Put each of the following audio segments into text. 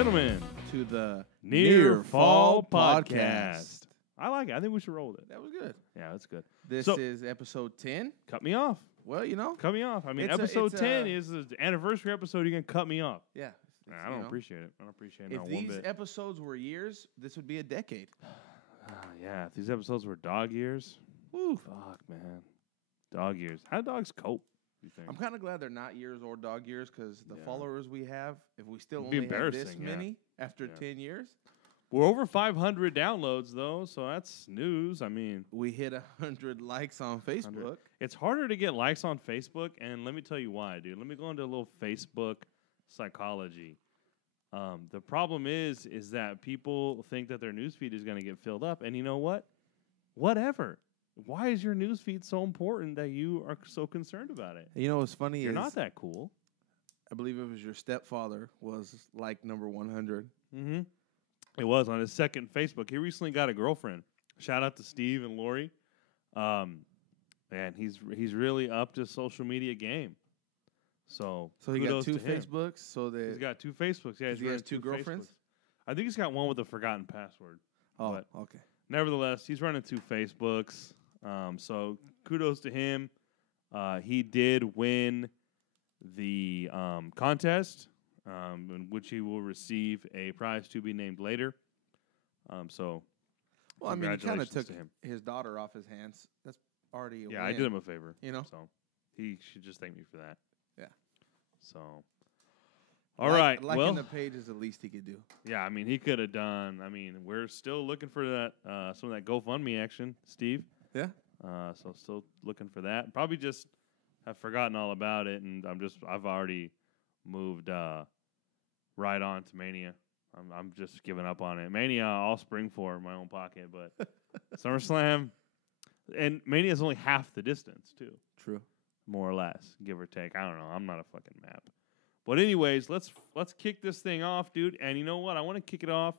gentlemen, to the Near Fall Podcast. I like it. I think we should roll with it. That was good. Yeah, that's good. This So- is episode 10. Cut me off. Well, you know. Cut me off. I mean, It's episode 10 a- is the anniversary episode. You're going to cut me off. Yeah. Nah, I don't appreciate it. I don't appreciate it If not one these bit. episodes were years, this would be a decade. Yeah, if these episodes were dog years, Woo. fuck, man. Dog years. How do dogs cope, you think? I'm kind of glad they're not years or dog years because the Yeah. followers we have, if we still It'd be only have this embarrassing, yeah. many after Yeah. 10 years, We're over 500 downloads, though, so that's news. I mean, we hit 100 likes on Facebook. it's harder to get likes on Facebook, and let me tell you why, dude. Let me go into a little Facebook psychology. The problem is that people think that their newsfeed is going to get filled up, and you know what? Whatever. Why is your newsfeed so important that you are so concerned about it? You know what's funny You're is not that cool. I believe it was your stepfather was like number 100. Mm-hmm. It was on his second Facebook. He recently got a girlfriend. Shout out to Steve and Lori. Man, he's really up to social media game. So he got kudos two to him. Facebooks. So that He's got two Facebooks. Yeah, He has running two girlfriends? Facebooks. I think he's got one with a forgotten password. oh, but- okay. Nevertheless, he's running two Facebooks. So kudos to him. He did win the contest, in which he will receive a prize to be named later. So Well, I mean, he kind of congratulations took to him. his daughter off his hands. That's already a Yeah, I win, did him a favor. You know, So he should just thank me for that. Yeah. So, all right. Liking Well, the page is the least he could do. yeah. I mean, he could have done. I mean, we're still looking for that some of that GoFundMe action, Steve. Yeah. So still looking for that. Probably just have forgotten all about it, and I've already moved right on to Mania. I'm just giving up on it. Mania, I'll spring for in my own pocket, but SummerSlam and Mania is only half the distance too, True. more or less, give or take. I don't know. I'm not a fucking map. But anyways, let's kick this thing off, dude. And you know what? I want to kick it off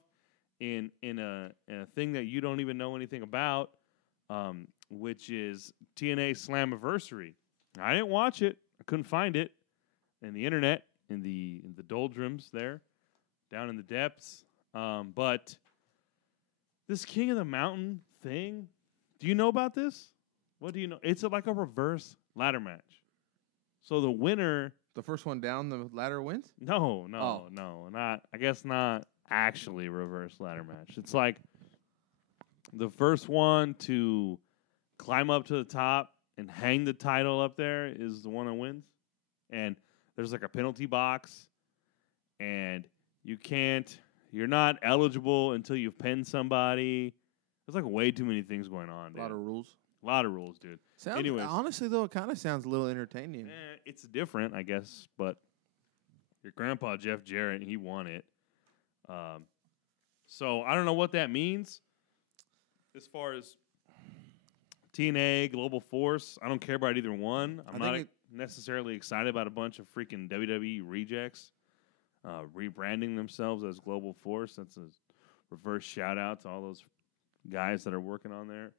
in a thing that you don't even know anything about, which is TNA Slammiversary. I didn't watch it. I couldn't find it in the internet, in the doldrums there, down in the depths. But this King of the Mountain thing, do you know about this? What do you know? It's like a reverse ladder match. So the winner, The first one down the ladder wins. no, Oh. not. I guess not actually reverse ladder match. It's like the first one to climb up to the top and hang the title up there is the one that wins. And there's like a penalty box, and you're not eligible until you've pinned somebody. There's like way too many things going on, A dude. lot of rules. A lot of rules, dude. Anyways. Honestly, though, it kind of sounds a little entertaining. It's different, I guess, but your grandpa, Jeff Jarrett, he won it. So I don't know what that means as far as TNA, Global Force. I don't care about either one. I'm I not think necessarily excited about a bunch of freaking WWE rejects rebranding themselves as Global Force. That's a reverse shout out to all those guys that are working on there.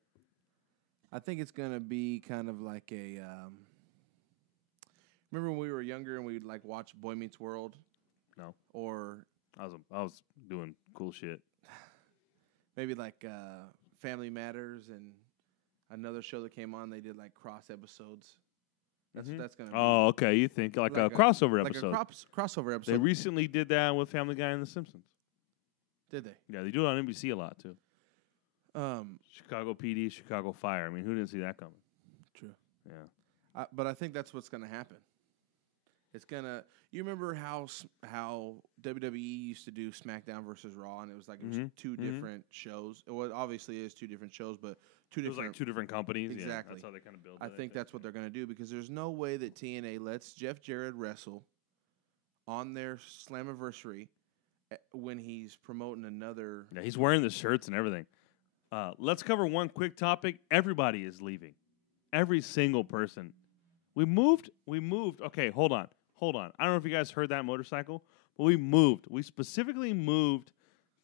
I think it's gonna be kind of like a. Remember when we were younger and we'd like watch Boy Meets World? No. Or I was doing cool shit. maybe like Family Matters and another show that came on. They did like cross episodes. That's Mhm. what that's gonna be. Oh, okay. You think like a Like crossover like episode? a crossover episode. They recently did that with Family Guy and The Simpsons. Did they? Yeah, they do it on NBC a lot too. Um, Chicago PD, Chicago Fire. I mean, who didn't see that coming? True. Yeah. But I think that's what's gonna happen. It's gonna. You remember how WWE used to do SmackDown versus Raw, and it was like it was Mhm. two Mhm. different shows. Well, obviously, it is two different shows, but two It was different. like two different companies. Yeah, Exactly. that's how they kind of built it. I think that's what they're gonna do because there's no way that TNA lets Jeff Jarrett wrestle on their Slammiversary when he's promoting another. Yeah, he's wearing the shirts and everything. Let's cover one quick topic. Everybody is leaving. Every single person. We moved. Okay, hold on. I don't know if you guys heard that motorcycle, but we moved. We specifically moved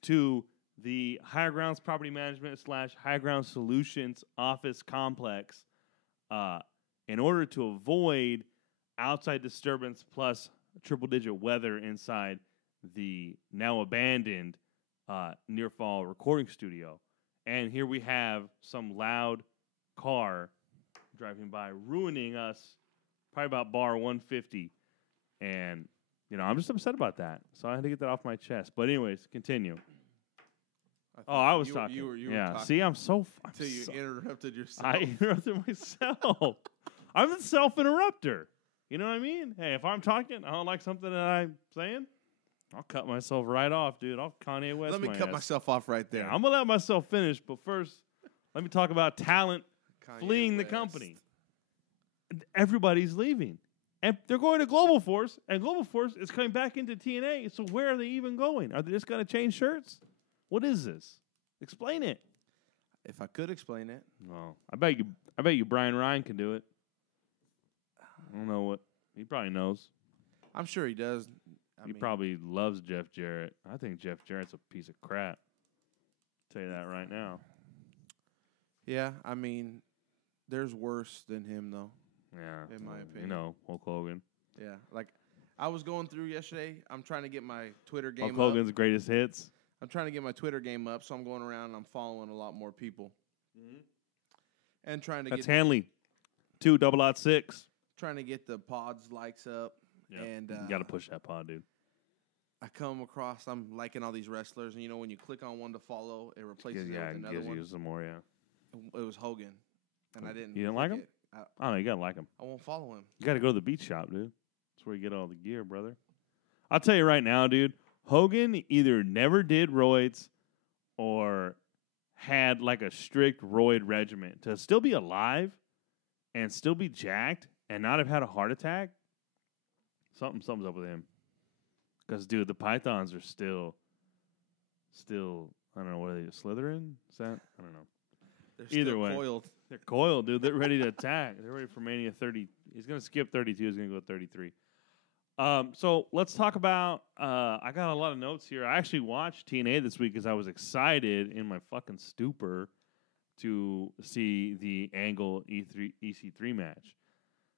to the Higher Grounds Property Management / Higher Ground Solutions office complex in order to avoid outside disturbance plus triple-digit weather inside the now abandoned Near Fall recording studio. And here we have some loud car driving by, ruining us probably about bar 150. And, I'm just upset about that. So I had to get that off my chest. But anyways, continue. I was talking. You were talking. See, until you interrupted yourself. I interrupted myself. I'm the self-interrupter. You know what I mean? Hey, if I'm talking, I don't like something that I'm saying, I'll cut myself right off, dude. I'll Kanye West. Let me cut myself off right there. Yeah, I'm gonna let myself finish, but first, let me talk about talent fleeing the West. company. Everybody's leaving, and they're going to Global Force, and Global Force is coming back into TNA. So where are they even going? Are they just gonna change shirts? What is this? Explain it. If I could explain it, no, I bet you Brian Ryan can do it. I don't know what he probably knows. I'm sure he does. He probably loves Jeff Jarrett. I think Jeff Jarrett's a piece of crap. I'll tell you that right now. Yeah, I mean, there's worse than him, though. Yeah. In my opinion. Hulk Hogan. Yeah. Like, I was going through yesterday. I'm trying to get my Twitter game Hulk Hogan's greatest hits. I'm trying to get my Twitter game up, so I'm going around and I'm following a lot more people. Mm-hmm. And trying to That's Hanley. 2/006. Trying to get the pods likes up. Yep. And you got to push that pod, dude. I come across, I'm liking all these wrestlers, and when you click on one to follow, it replaces it with another gives one. you some more, yeah. It was Hogan, and I didn't. You didn't like him? I don't know. You got to like him. I won't follow him. You got to go to the beach shop, dude. That's where you get all the gear, brother. I'll tell you right now, dude. Hogan either never did roids or had like a strict roid regimen. To still be alive and still be jacked and not have had a heart attack, something's up with him. Because, dude, the Pythons are still, I don't know, what are they, Slytherin? Is that? I don't know. They're Either still way. coiled. They're coiled, dude. They're ready to attack. They're ready for Mania 30. He's going to skip 32. He's going to go 33. So let's talk about, I got a lot of notes here. I actually watched TNA this week because I was excited in my fucking stupor to see the Angle EC3 match.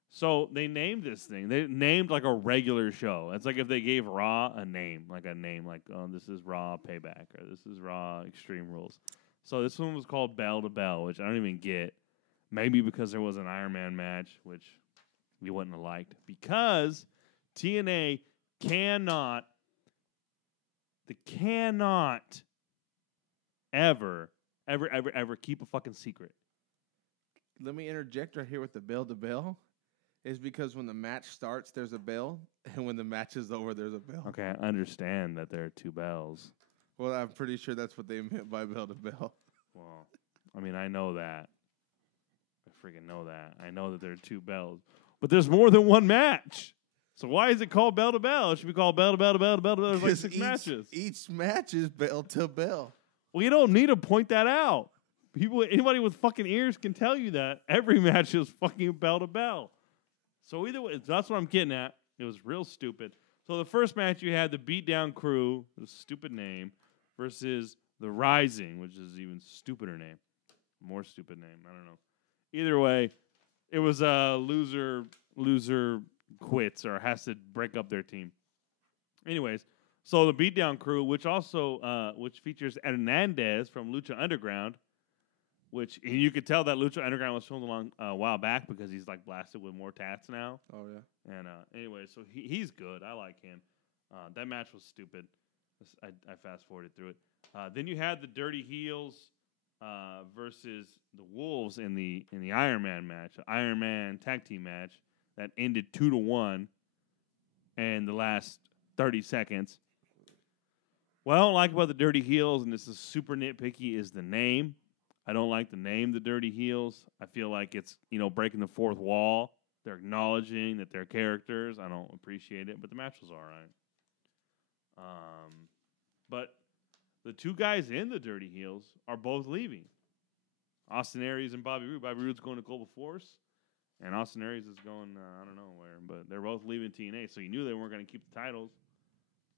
So they named this thing. They named like a regular show. It's like if they gave Raw a name, like, oh, this is Raw Payback, or this is Raw Extreme Rules. So this one was called Bell to Bell, which I don't even get. Maybe because there was an Iron Man match, which you wouldn't have liked. Because TNA cannot ever keep a fucking secret. Let me interject right here with the bell to bell. Is because when the match starts, there's a bell, and when the match is over, there's a bell. Okay, I understand that there are two bells. Well, I'm pretty sure that's what they meant by bell to bell. Well, I mean, I know that. I freaking know that. I know that there are two bells. But there's more than one match. So why is it called bell to bell? It should be called bell to bell to bell to bell to bell. There's like 6 matches. Each match is bell to bell. Well, you don't need to point that out. Anybody with fucking ears can tell you that. Every match is fucking bell to bell. So either way, that's what I'm getting at. It was real stupid. So the first match you had the Beatdown Crew, a stupid name, versus the Rising, which is even stupider name. More stupid name. I don't know. Either way, it was a loser quits or has to break up their team. Anyways, so the Beatdown Crew, which features Hernandez from Lucha Underground, and you could tell that Lucha Underground was filmed a while back because he's like blasted with more tats now. Oh yeah. And anyway, so he's good. I like him. That match was stupid. I fast forwarded through it. Then you had the Dirty Heels versus the Wolves in the Iron Man match, Iron Man tag team match that ended 2-1 in the last 30 seconds. What I don't like about the Dirty Heels, and this is super nitpicky, is the name. I don't like the name, the Dirty Heels. I feel like it's, breaking the fourth wall. They're acknowledging that they're characters. I don't appreciate it, but the match was all right. But the two guys in the Dirty Heels are both leaving. Austin Aries and Bobby Roode. Bobby Roode's going to Global Force, and Austin Aries is going, I don't know where, but they're both leaving TNA, so you knew they weren't going to keep the titles.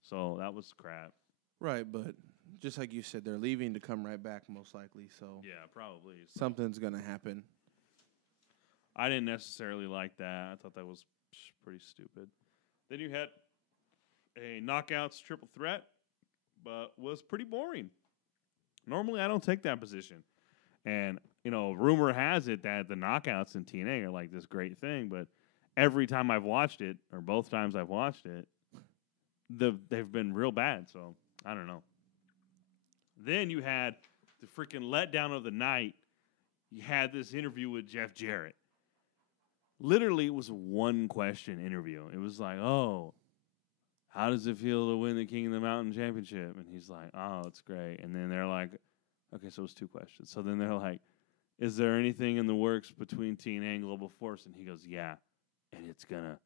So that was crap. Right, but just like you said, they're leaving to come right back most likely. So yeah, probably. Something's going to happen. I didn't necessarily like that. I thought that was pretty stupid. Then you had a knockouts triple threat, but was pretty boring. Normally, I don't take that position. And, rumor has it that the knockouts in TNA are like this great thing, but every time I've watched it, or both times I've watched it, they've been real bad, so I don't know. Then you had the freaking letdown of the night. You had this interview with Jeff Jarrett. Literally, it was a one-question interview. It was like, oh, how does it feel to win the King of the Mountain Championship? And he's like, oh, it's great. And then they're like, okay, so it was two questions. So then they're like, is there anything in the works between TNA and Global Force? And he goes, yeah. And it's going to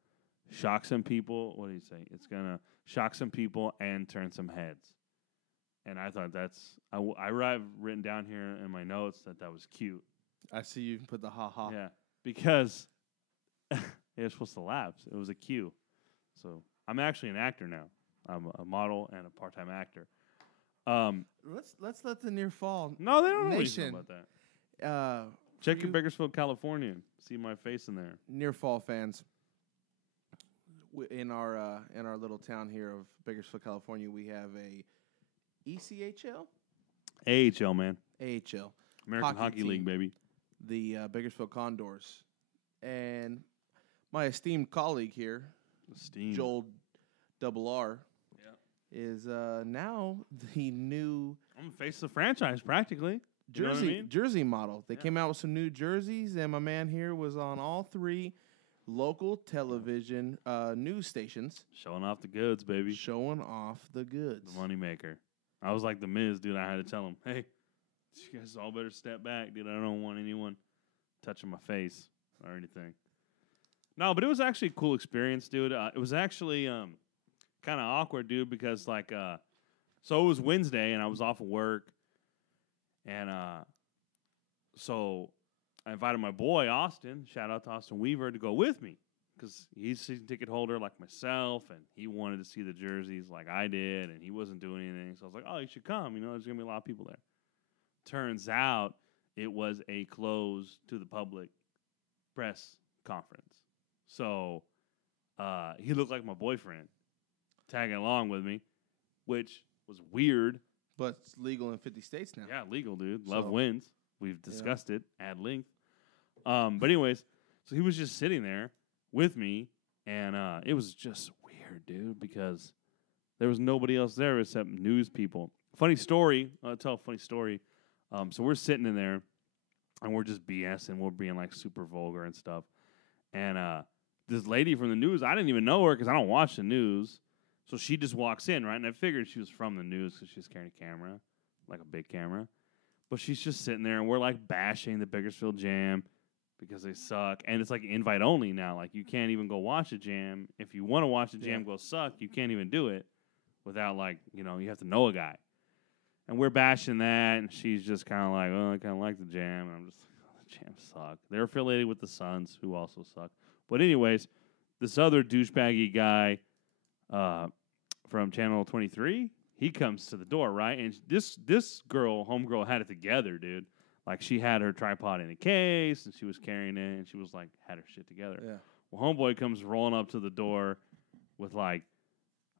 shock some people. What do you say? It's going to shock some people and turn some heads. And I thought I've written down here in my notes that was cute. I see you put the ha-ha. Yeah, because it was supposed to lapse. It was a cue. So I'm actually an actor now. I'm a model and a part-time actor. Let's let the near fall. No, they don't know Nation. anything about that. Check your Bakersfield, California. See my face in there. Near fall fans. In our little town here of Bakersfield, California, we have a ECHL? AHL, man. AHL. American Hockey League, baby. The Bakersfield Condors. And my esteemed colleague here, Joel Double R, is now the new... I'm the face of the franchise, practically. Jersey model. They came out with some new jerseys, and my man here was on all 3 local television news stations. Showing off the goods, baby. Showing off the goods. The moneymaker. I was like the Miz, dude. I had to tell him, hey, you guys all better step back, dude. I don't want anyone touching my face or anything. No, but it was actually a cool experience, dude. It was actually kind of awkward, dude, because so it was Wednesday and I was off of work, and so I invited my boy Austin. Shout out to Austin Weaver to go with me because he's a season ticket holder like myself, and he wanted to see the jerseys like I did, and he wasn't doing anything. So I was like, oh, you should come. There's gonna be a lot of people there. Turns out it was a closed to the public press conference. So he looked like my boyfriend tagging along with me, which was weird. But it's legal in 50 states now. Yeah, legal, dude. Love wins. We've discussed it at length. But anyways, so he was just sitting there with me, and it was just weird, dude, because there was nobody else there except news people. Funny story. I'll tell a funny story. So we're sitting in there, and we're just BSing. We're being, like, super vulgar and stuff. And this lady from the news, I didn't even know her because I don't watch the news. So she just walks in, right? And I figured she was from the news because she's carrying a camera, like a big camera. But she's just sitting there, and we're, like, bashing the Bakersfield Jam because they suck. And it's, like, invite only now. Like, you can't even go watch a jam. If you want to watch the jam go suck, you can't even do it without, like, you have to know a guy. And we're bashing that, and she's just kind of like, oh, I kind of like the jam. And I'm just like, oh, the jam suck. They're affiliated with the Suns, who also suck. But anyways, this other douchebaggy guy from Channel 23, he comes to the door, right? And this homegirl, had it together, dude. Like, she had her tripod in a case, and she was carrying it, and she was, like, had her shit together. Yeah. Well, homeboy comes rolling up to the door with, like,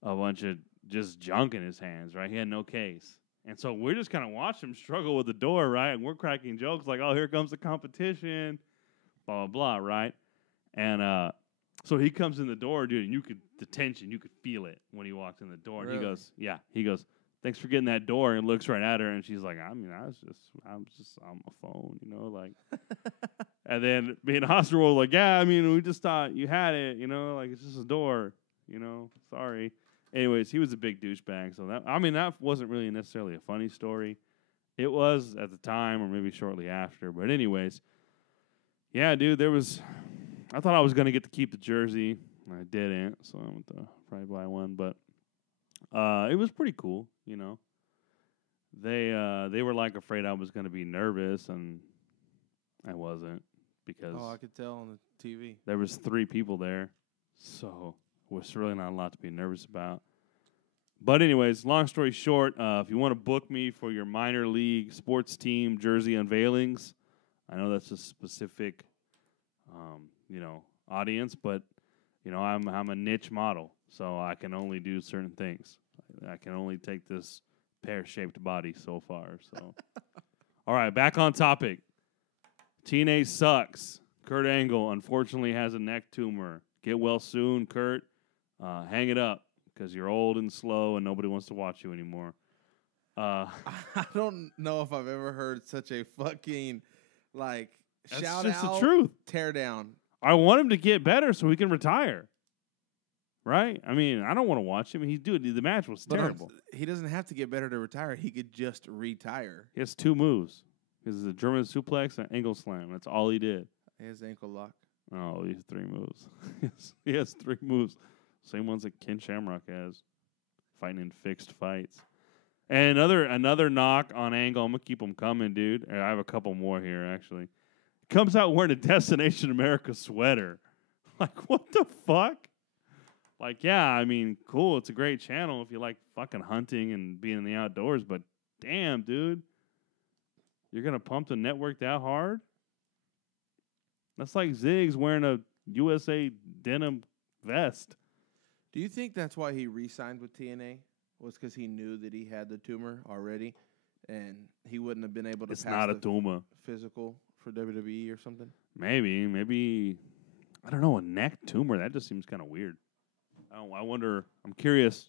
a bunch of just junk in his hands, right? He had no case. And so we're just kind of watching him struggle with the door, right? And we're cracking jokes like, oh, here comes the competition, blah, blah, blah, right? And so he comes in the door, dude, and the tension, you could feel it when he walked in the door. Really? And he goes, thanks for getting that door, and looks right at her, and she's like, I'm on my phone, like. And then me and Austin were like, yeah, we just thought you had it, like, it's just a door, sorry. Anyways, he was a big douchebag, so that wasn't really necessarily a funny story. It was at the time, or maybe shortly after, but anyways, yeah, dude, I thought I was going to get to keep the jersey. I didn't, so I went to probably buy one, but it was pretty cool, They were like afraid I was going to be nervous, and I wasn't, because I could tell on the TV. There was 3 people there, so it was really not a lot to be nervous about. But anyways, long story short, if you want to book me for your minor league sports team jersey unveilings, I know that's a specific, audience, but I'm a niche model, So I can only do certain things. I can only take this pear-shaped body so far. So, all right, back on topic. TNA sucks. Kurt Angle unfortunately has a neck tumor. Get well soon, Kurt. Hang it up because you're old and slow and nobody wants to watch you anymore. I don't know if I've ever heard such a fucking like That's shout just out, the truth. tear down. I want him to get better so he can retire. Right? I mean, I don't want to watch him. The match was terrible. He doesn't have to get better to retire. He could just retire. He has 2 moves. He has a German suplex and angle slam. That's all he did. His ankle lock. Oh, he has 3 moves. He has 3 moves. Same ones that Ken Shamrock has. Fighting in fixed fights. And another knock on Angle. I'm going to keep them coming, dude. I have a couple more here, actually. Comes out wearing a Destination America sweater. Like, what the fuck? Like, yeah, I mean, cool. It's a great channel if you like fucking hunting and being in the outdoors. But damn, dude. You're going to pump the network that hard? That's like Ziggs wearing a USA denim vest. Do you think that's why he re-signed with TNA? Was because he knew that he had the tumor already, and he wouldn't have been able to It's pass not a the tumor. physical for WWE or something? Maybe. I don't know, a neck tumor. That just seems kind of weird. I wonder. I'm curious.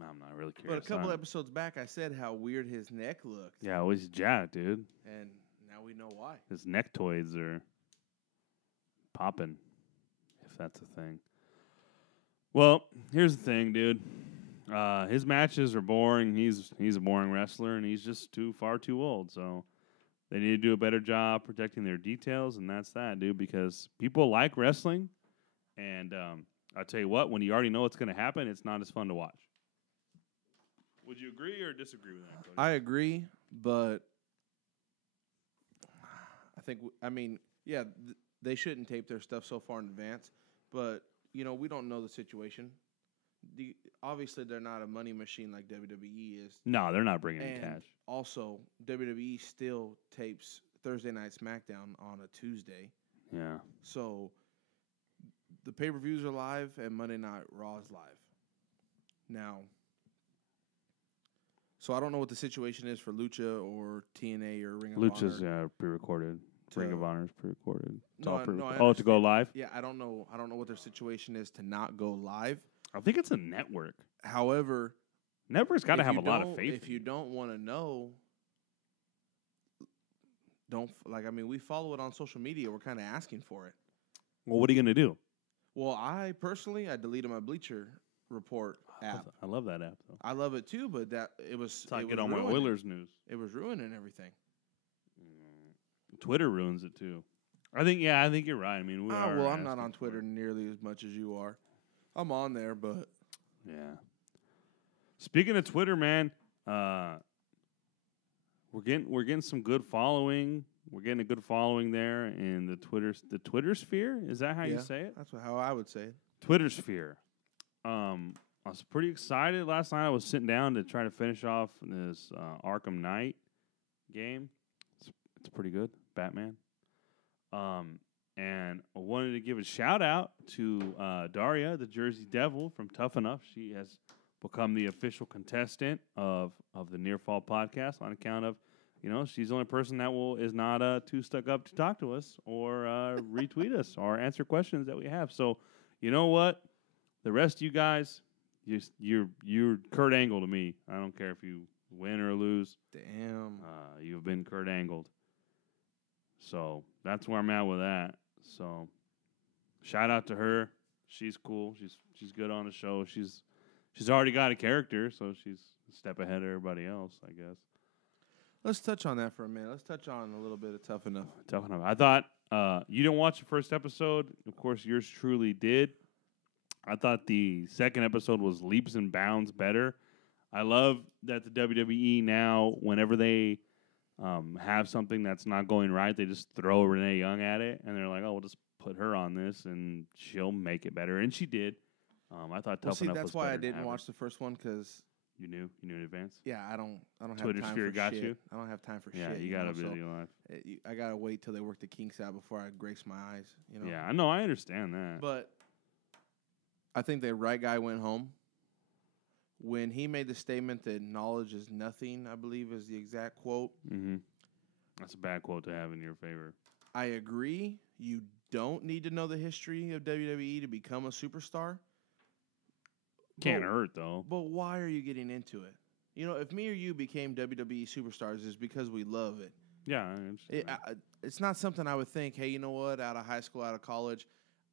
No, I'm not really curious. But a couple episodes back, I said how weird his neck looked. Yeah, it was jacked, dude. And now we know why. His nectoids are popping, if that's a thing. Well, here's the thing, dude. His matches are boring. He's a boring wrestler, and he's just far too old. So they need to do a better job protecting their details, and that's that, dude. Because people like wrestling, and I'll tell you what, when you already know what's going to happen, it's not as fun to watch. Would you agree or disagree with that, Cody? I agree, but they shouldn't tape their stuff so far in advance. But, we don't know the situation. Obviously, they're not a money machine like WWE is. No, they're not bringing in cash. Also, WWE still tapes Thursday Night SmackDown on a Tuesday. Yeah. So the pay-per-views are live and Monday Night Raw is live. Now, so I don't know what the situation is for Lucha or TNA or Ring of Honor. Lucha's pre-recorded. Ring of Honor's pre-recorded. To go live? Yeah, I don't know what their situation is to not go live. I think it's a network. However, network's got to have a lot of faith. If you don't want to know, we follow it on social media. We're kind of asking for it. Well, what are you going to do? Well, I deleted my Bleacher Report app. I love that app, though. I love it too, but it was I get all my Oilers news. It was ruining everything. Twitter ruins it too. I think you're right. I mean, I'm not on Twitter nearly as much as you are. I'm on there, but yeah. Speaking of Twitter, man, we're getting some good following. We're getting a good following there in the Twitter sphere. Is that how you say it? That's how I would say it. Twitter sphere. I was pretty excited last night. I was sitting down to try to finish off this Arkham Knight game. It's pretty good, Batman. And I wanted to give a shout out to Daria, the Jersey Devil from Tough Enough. She has become the official contestant of the Near Fall podcast on account of, she's the only person that is not too stuck up to talk to us or retweet us or answer questions that we have. So, you know what? The rest of you guys, you're Kurt Angle to me. I don't care if you win or lose. Damn. You've been Kurt Angled. So that's where I'm at with that. So shout out to her. She's cool. She's good on the show. She's already got a character, so she's a step ahead of everybody else, I guess. Let's touch on that for a minute. Let's touch on a little bit of Tough Enough. Tough Enough. I thought you didn't watch the first episode. Of course, yours truly did. I thought the second episode was leaps and bounds better. I love that the WWE now, whenever they have something that's not going right, they just throw Renee Young at it, and they're like, "Oh, we'll just put her on this, and she'll make it better." And she did. I thought Tough Enough was that's why I better than didn't watch the first one because you knew in advance. Yeah, I don't have Twitter time sphere for got shit. you. I don't have time for shit. Yeah, you got a busy life. I gotta wait till they work the kinks out before I grace my eyes. Yeah, I know. I understand that. But I think the right guy went home. When he made the statement that knowledge is nothing, I believe is the exact quote. Mm-hmm. That's a bad quote to have in your favor. I agree. You don't need to know the history of WWE to become a superstar. Can't hurt, though. But why are you getting into it? You know, if me or you became WWE superstars, it's because we love it. Yeah. It's not something I would think, hey, you know what, out of high school, out of college,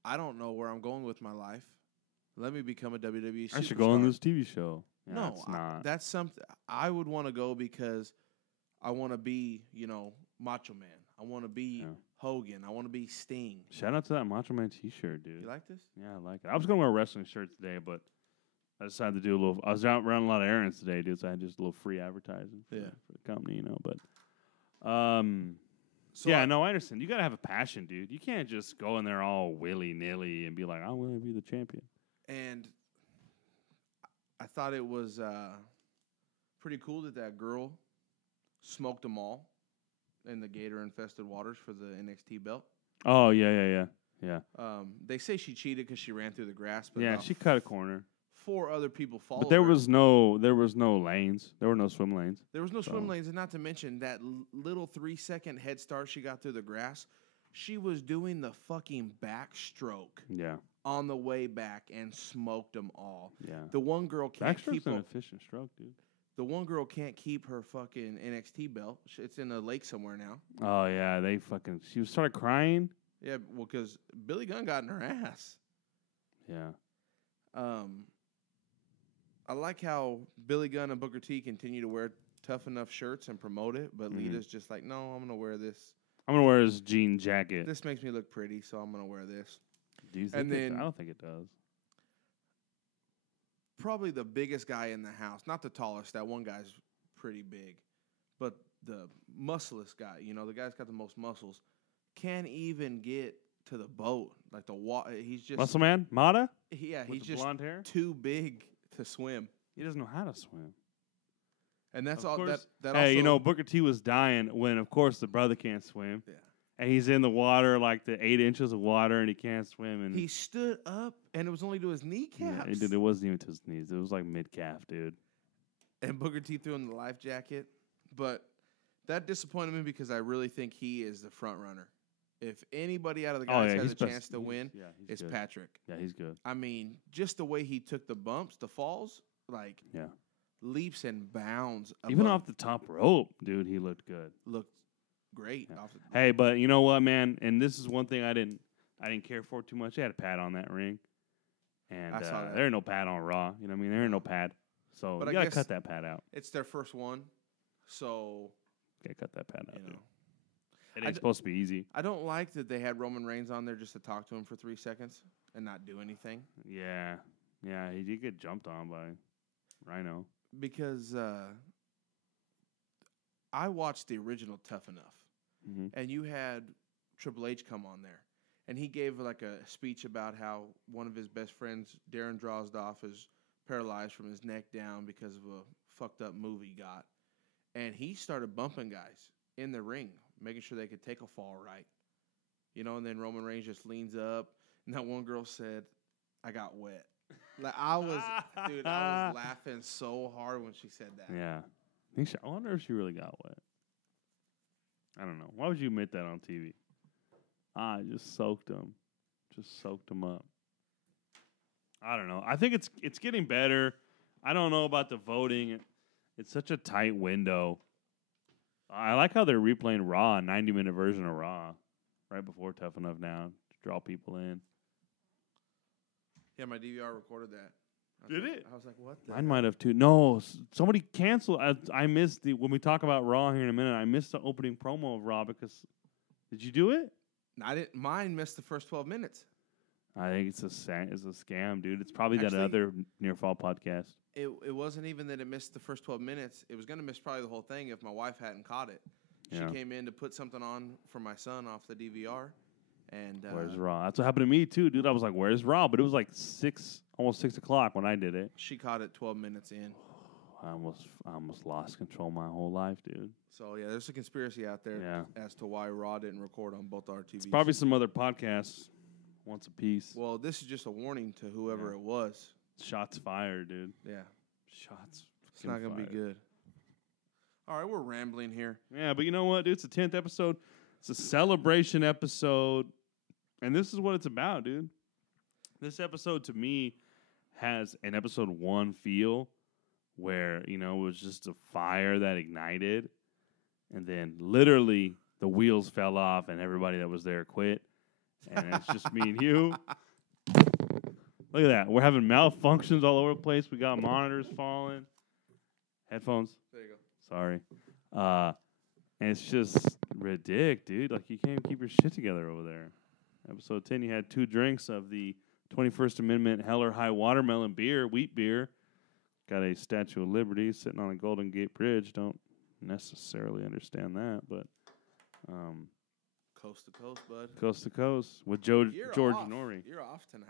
I don't know where I'm going with my life. Let me become a WWE superstar. I should go on this TV show. Yeah, No, it's not. that's something I would want to go because I want to be, Macho Man. I want to be Hogan. I want to be Sting. Shout out to that Macho Man T-shirt, dude. You like this? Yeah, I like it. I was going to wear a wrestling shirt today, but I decided to do a little. I was out running a lot of errands today, dude, so I had just a little free advertising for the company, But, So I understand. You got to have a passion, dude. You can't just go in there all willy-nilly and be like, I'm going to be the champion. And I thought it was pretty cool that girl smoked them all in the gator-infested waters for the NXT belt. Oh, yeah. They say she cheated because she ran through the grass. But Yeah, she cut a corner. 4 other people followed But there her. was no lanes. There were no swim lanes. There was no swim lanes, and not to mention that little 3-second head start she got through the grass. She was doing the fucking backstroke. Yeah. On the way back and smoked them all. Yeah. The one girl can't keep an efficient stroke, dude. The one girl can't keep her fucking NXT belt. It's in a lake somewhere now. Oh yeah, she started crying. Yeah, well, because Billy Gunn got in her ass. Yeah. I like how Billy Gunn and Booker T continue to wear tough enough shirts and promote it, but Lita's just like, no, I'm gonna wear this. I'm gonna wear his jean jacket. This makes me look pretty, so I'm gonna wear this. Do you think I don't think it does. Probably the biggest guy in the house, not the tallest. That one guy's pretty big, but the muscleless guy, the guy's got the most muscles, can't even get to the boat. Like he's just Muscle Man, Mata. Yeah, with he's just blonde hair? too big to swim, He doesn't know how to swim. and that's Of all. course. That Hey, also, Booker T was dying when, of course, the brother can't swim. Yeah. And he's in the water, like the 8 inches of water, and he can't swim. And he stood up, and it was only to his kneecaps. Yeah, it wasn't even to his knees. It was like mid calf, dude. And Booker T threw in the life jacket, but that disappointed me because I really think he is the front runner. If anybody out of the guys has a chance to win, it's good. Patrick. Yeah, he's good. I mean, just the way he took the bumps, the falls, leaps and bounds. Even off the top rope, dude, he looked good. Looked great. Yeah. Off the Hey, but you know what, man? And this is one thing I didn't care for too much. They had a pad on that ring, and I saw that. there ain't no pad on Raw. You know what I mean? There ain't no pad, so But you I gotta guess cut that pad out. It's their first one, so Gotta cut that pad out. you know. Dude. It ain't supposed to be easy. I don't like that they had Roman Reigns on there just to talk to him for 3 seconds and not do anything. Yeah, he did get jumped on by Rhino. Because I watched the original Tough Enough, and you had Triple H come on there, and he gave like a speech about how one of his best friends, Darren Drozdoff, is paralyzed from his neck down because of a fucked up move he got, and he started bumping guys in the ring, making sure they could take a fall right, and then Roman Reigns just leans up, and that one girl said, "I got wet." Like I was laughing so hard when she said that. Yeah. I wonder if she really got wet. I don't know. Why would you admit that on TV? I just soaked them. Just soaked them up. I don't know. I think it's getting better. I don't know about the voting. It's such a tight window. I like how they're replaying Raw, a 90-minute version of Raw, right before Tough Enough Now to draw people in. Yeah, my DVR recorded that. Did it? I was like, what the? Mine might have too. No, somebody canceled. I missed when we talk about Raw here in a minute, I missed the opening promo of Raw because. Did you do it? I didn't. Mine missed the first 12 minutes. I think it's a scam, dude. It's probably that other Near Fall podcast. It wasn't even that it missed the first 12 minutes. It was going to miss probably the whole thing if my wife hadn't caught it. Yeah. She came in to put something on for my son off the DVR. And where's Raw? That's what happened to me too, dude. I was like, "Where's Raw?" But it was like almost 6 o'clock when I did it. She caught it 12 minutes in. I almost lost control my whole life, dude. So yeah, there's a conspiracy out there as to why Raw didn't record on both our TVs. It's probably some other podcasts once a piece. Well, this is just a warning to whoever it was. Shots fired, dude. Yeah. Shots. It's not going to be good. All right, we're rambling here. Yeah, but you know what, dude? It's the 10th episode. It's a celebration episode. And this is what it's about, dude. This episode, to me, has an episode 1 feel where, you know, it was just a fire that ignited. And then literally the wheels fell off and everybody that was there quit. And it's just me and you. Look at that. We're having malfunctions all over the place. We got monitors falling. Headphones. There you go. Sorry. And it's just ridiculous, dude. Like, you can't keep your shit together over there. Episode 10, you had 2 drinks of the 21st Amendment Hell or High watermelon beer, wheat beer. Got a Statue of Liberty sitting on a Golden Gate Bridge. Don't necessarily understand that, but coast to coast, bud. Coast to coast with George off. Norrie. You're off tonight.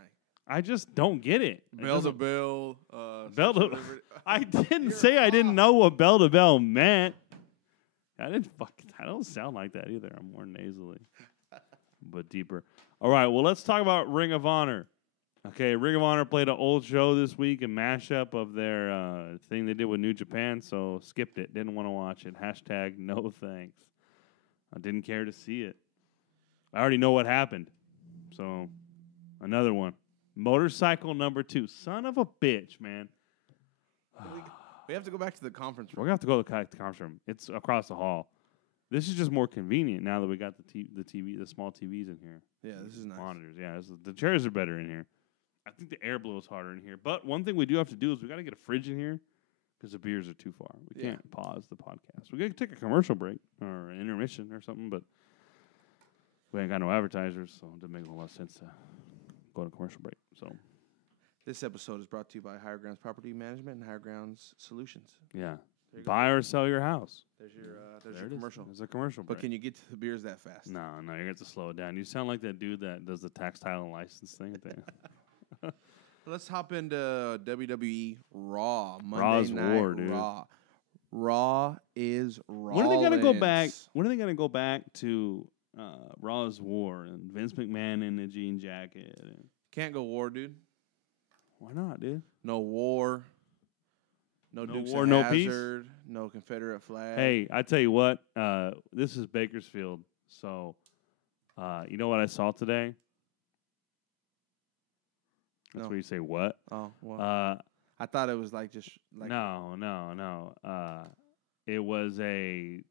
I just don't get it. Bell to bell. Bell to. I didn't say I didn't know what bell to bell meant. I don't sound like that either. I'm more nasally, but deeper. All right. Well, let's talk about Ring of Honor. Okay, Ring of Honor played an old show this week, a mashup of their thing they did with New Japan, so skipped it. Didn't want to watch it. # no thanks. I didn't care to see it. I already know what happened. So, another one. Motorcycle number 2. Son of a bitch, man. We have to go back to the conference room. We're going to have to go to the conference room. It's across the hall. This is just more convenient now that we got the small TVs in here. Yeah, this is nice. Monitors, yeah. The chairs are better in here. I think the air blows harder in here. But one thing we do have to do is we got to get a fridge in here because the beers are too far. We can't pause the podcast. We got to take a commercial break or an intermission or something, but we ain't got no advertisers, so it doesn't make a lot of sense to go to commercial break. So this episode is brought to you by Higher Grounds Property Management and Higher Grounds Solutions. Yeah. Buy or sell your house. There's your commercial. There's a commercial break. But can you get to the beers that fast? No, you're going to have to slow it down. You sound like that dude that does the textile and license thing. Let's hop into WWE Raw. Monday Raw's Night War, dude. Raw. Raw is Raw. When are they going to go back? When are they going to go back to Raw's War and Vince McMahon in the jean jacket? Can't go war, dude. Why not, dude? No war. No Dukes war, of no Hazzard, no Confederate flag. Hey, I tell you what. This is Bakersfield, so you know what I saw today? That's where you say what? Oh, well. I thought it was like just like No. It was a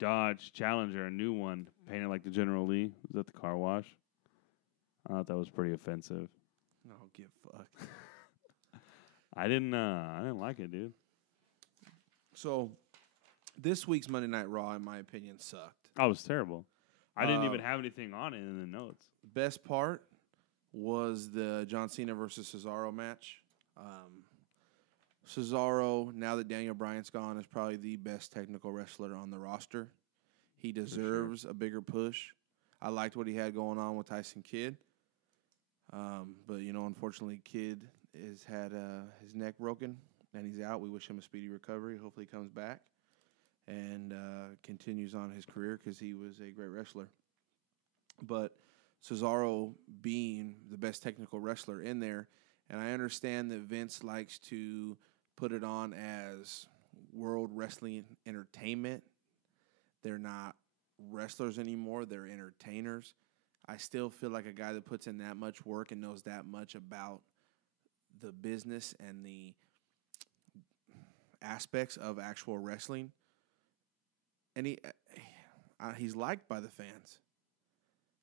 Dodge Challenger, a new one, painted like the General Lee. Was at the car wash. I thought that was pretty offensive. No, get fucked. I didn't like it, dude. So, this week's Monday Night Raw, in my opinion, sucked. Oh, it was terrible. I didn't even have anything on it in the notes. Best part was the John Cena versus Cesaro match. Cesaro, now that Daniel Bryan's gone, is probably the best technical wrestler on the roster. He deserves a bigger push. I liked what he had going on with Tyson Kidd. But, unfortunately, Kidd has had his neck broken, and he's out. We wish him a speedy recovery. Hopefully he comes back and continues on his career because he was a great wrestler. But Cesaro being the best technical wrestler in there, and I understand that Vince likes to put it on as World Wrestling Entertainment. They're not wrestlers anymore. They're entertainers. I still feel like a guy that puts in that much work and knows that much about the business and the aspects of actual wrestling, and he's liked by the fans.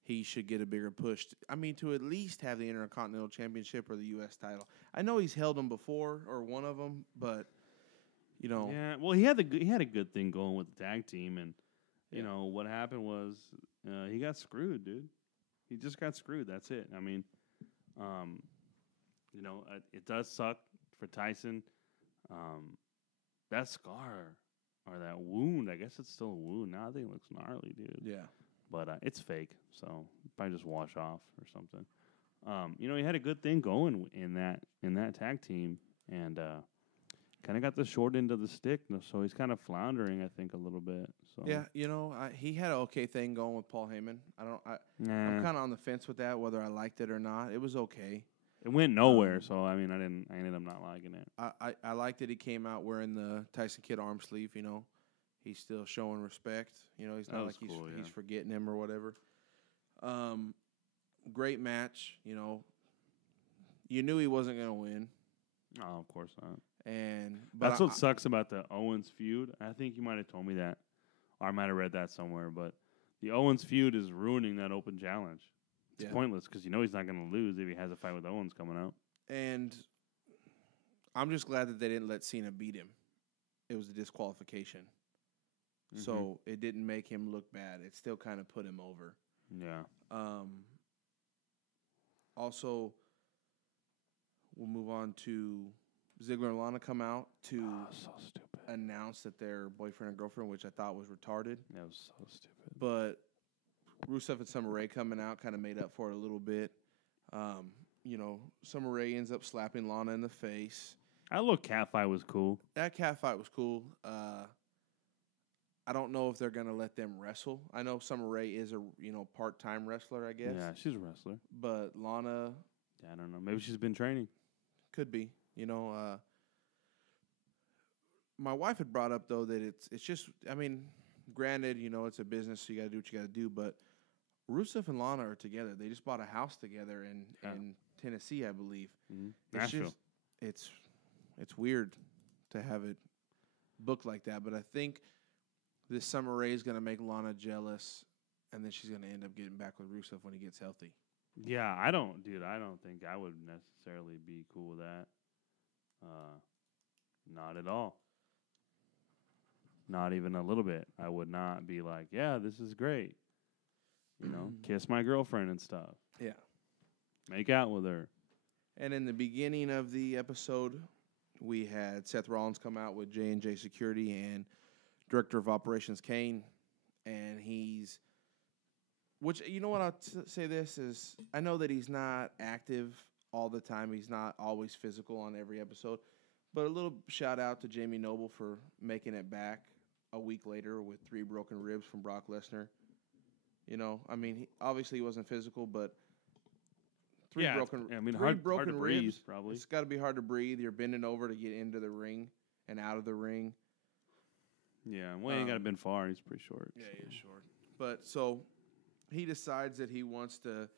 He should get a bigger push. To at least have the Intercontinental Championship or the U.S. title. I know he's held them before, or one of them, but Yeah, well, he had a good thing going with the tag team, and what happened was he got screwed, dude. He just got screwed. That's it. It does suck for Tyson. That scar or that wound, I guess it's still a wound. Now I think it looks gnarly, dude. Yeah. But it's fake, so probably just wash off or something. He had a good thing going in that tag team, and kind of got the short end of the stick, so he's kind of floundering, I think, a little bit. So Yeah, he had an okay thing going with Paul Heyman. I'm nah, kind of on the fence with that, whether I liked it or not. It was okay. it went nowhere. So I mean, I ended up not liking it. I liked that he came out wearing the Tyson Kidd arm sleeve. He's still showing respect. He's not like cool, he's forgetting him or whatever. Great match. You knew he wasn't going to win. Oh, of course not. But that's what sucks about the Owens feud. I think you might have told me that, or I might have read that somewhere. But the Owens feud is ruining that open challenge. It's pointless because he's not going to lose if he has a fight with Owens coming up. And I'm just glad that they didn't let Cena beat him. It was a disqualification. Mm-hmm. So it didn't make him look bad. It still kind of put him over. Yeah. Also, we'll move on to Ziggler and Lana come out to so stupid. Announce that they're boyfriend and girlfriend, which I thought was retarded. That was so stupid. But Rusev and Summer Rae coming out kind of made up for it a little bit. Summer Rae ends up slapping Lana in the face. That little cat fight was cool. That cat fight was cool. I don't know if they're going to let them wrestle. I know Summer Rae is a part-time wrestler, I guess. Yeah, she's a wrestler. But Lana... Yeah, I don't know. Maybe she's been training. Could be. My wife had brought up, though, that it's just... I mean, granted, it's a business, so you got to do what you got to do, but Rusev and Lana are together. They just bought a house together in Tennessee, I believe. Mm-hmm. It's Nashville. Just... It's weird to have it booked like that, but I think this Summer Rae is going to make Lana jealous, and then she's going to end up getting back with Rusev when he gets healthy. Yeah, I don't think I would necessarily be cool with that. Not at all. Not even a little bit. I would not be like, yeah, this is great. Kiss my girlfriend and stuff. Yeah. Make out with her. And in the beginning of the episode, we had Seth Rollins come out with J&J Security and Director of Operations Kane, and I'll say this is, I know that he's not active all the time. He's not always physical on every episode, but a little shout out to Jamie Noble for making it back a week later with 3 broken ribs from Brock Lesnar. Obviously he wasn't physical, but hard to ribs, breathe, probably. It's got to be hard to breathe. You're bending over to get into the ring and out of the ring. Yeah, well, he ain't got to been far. He's pretty short. Yeah, he is short. But so he decides that he wants to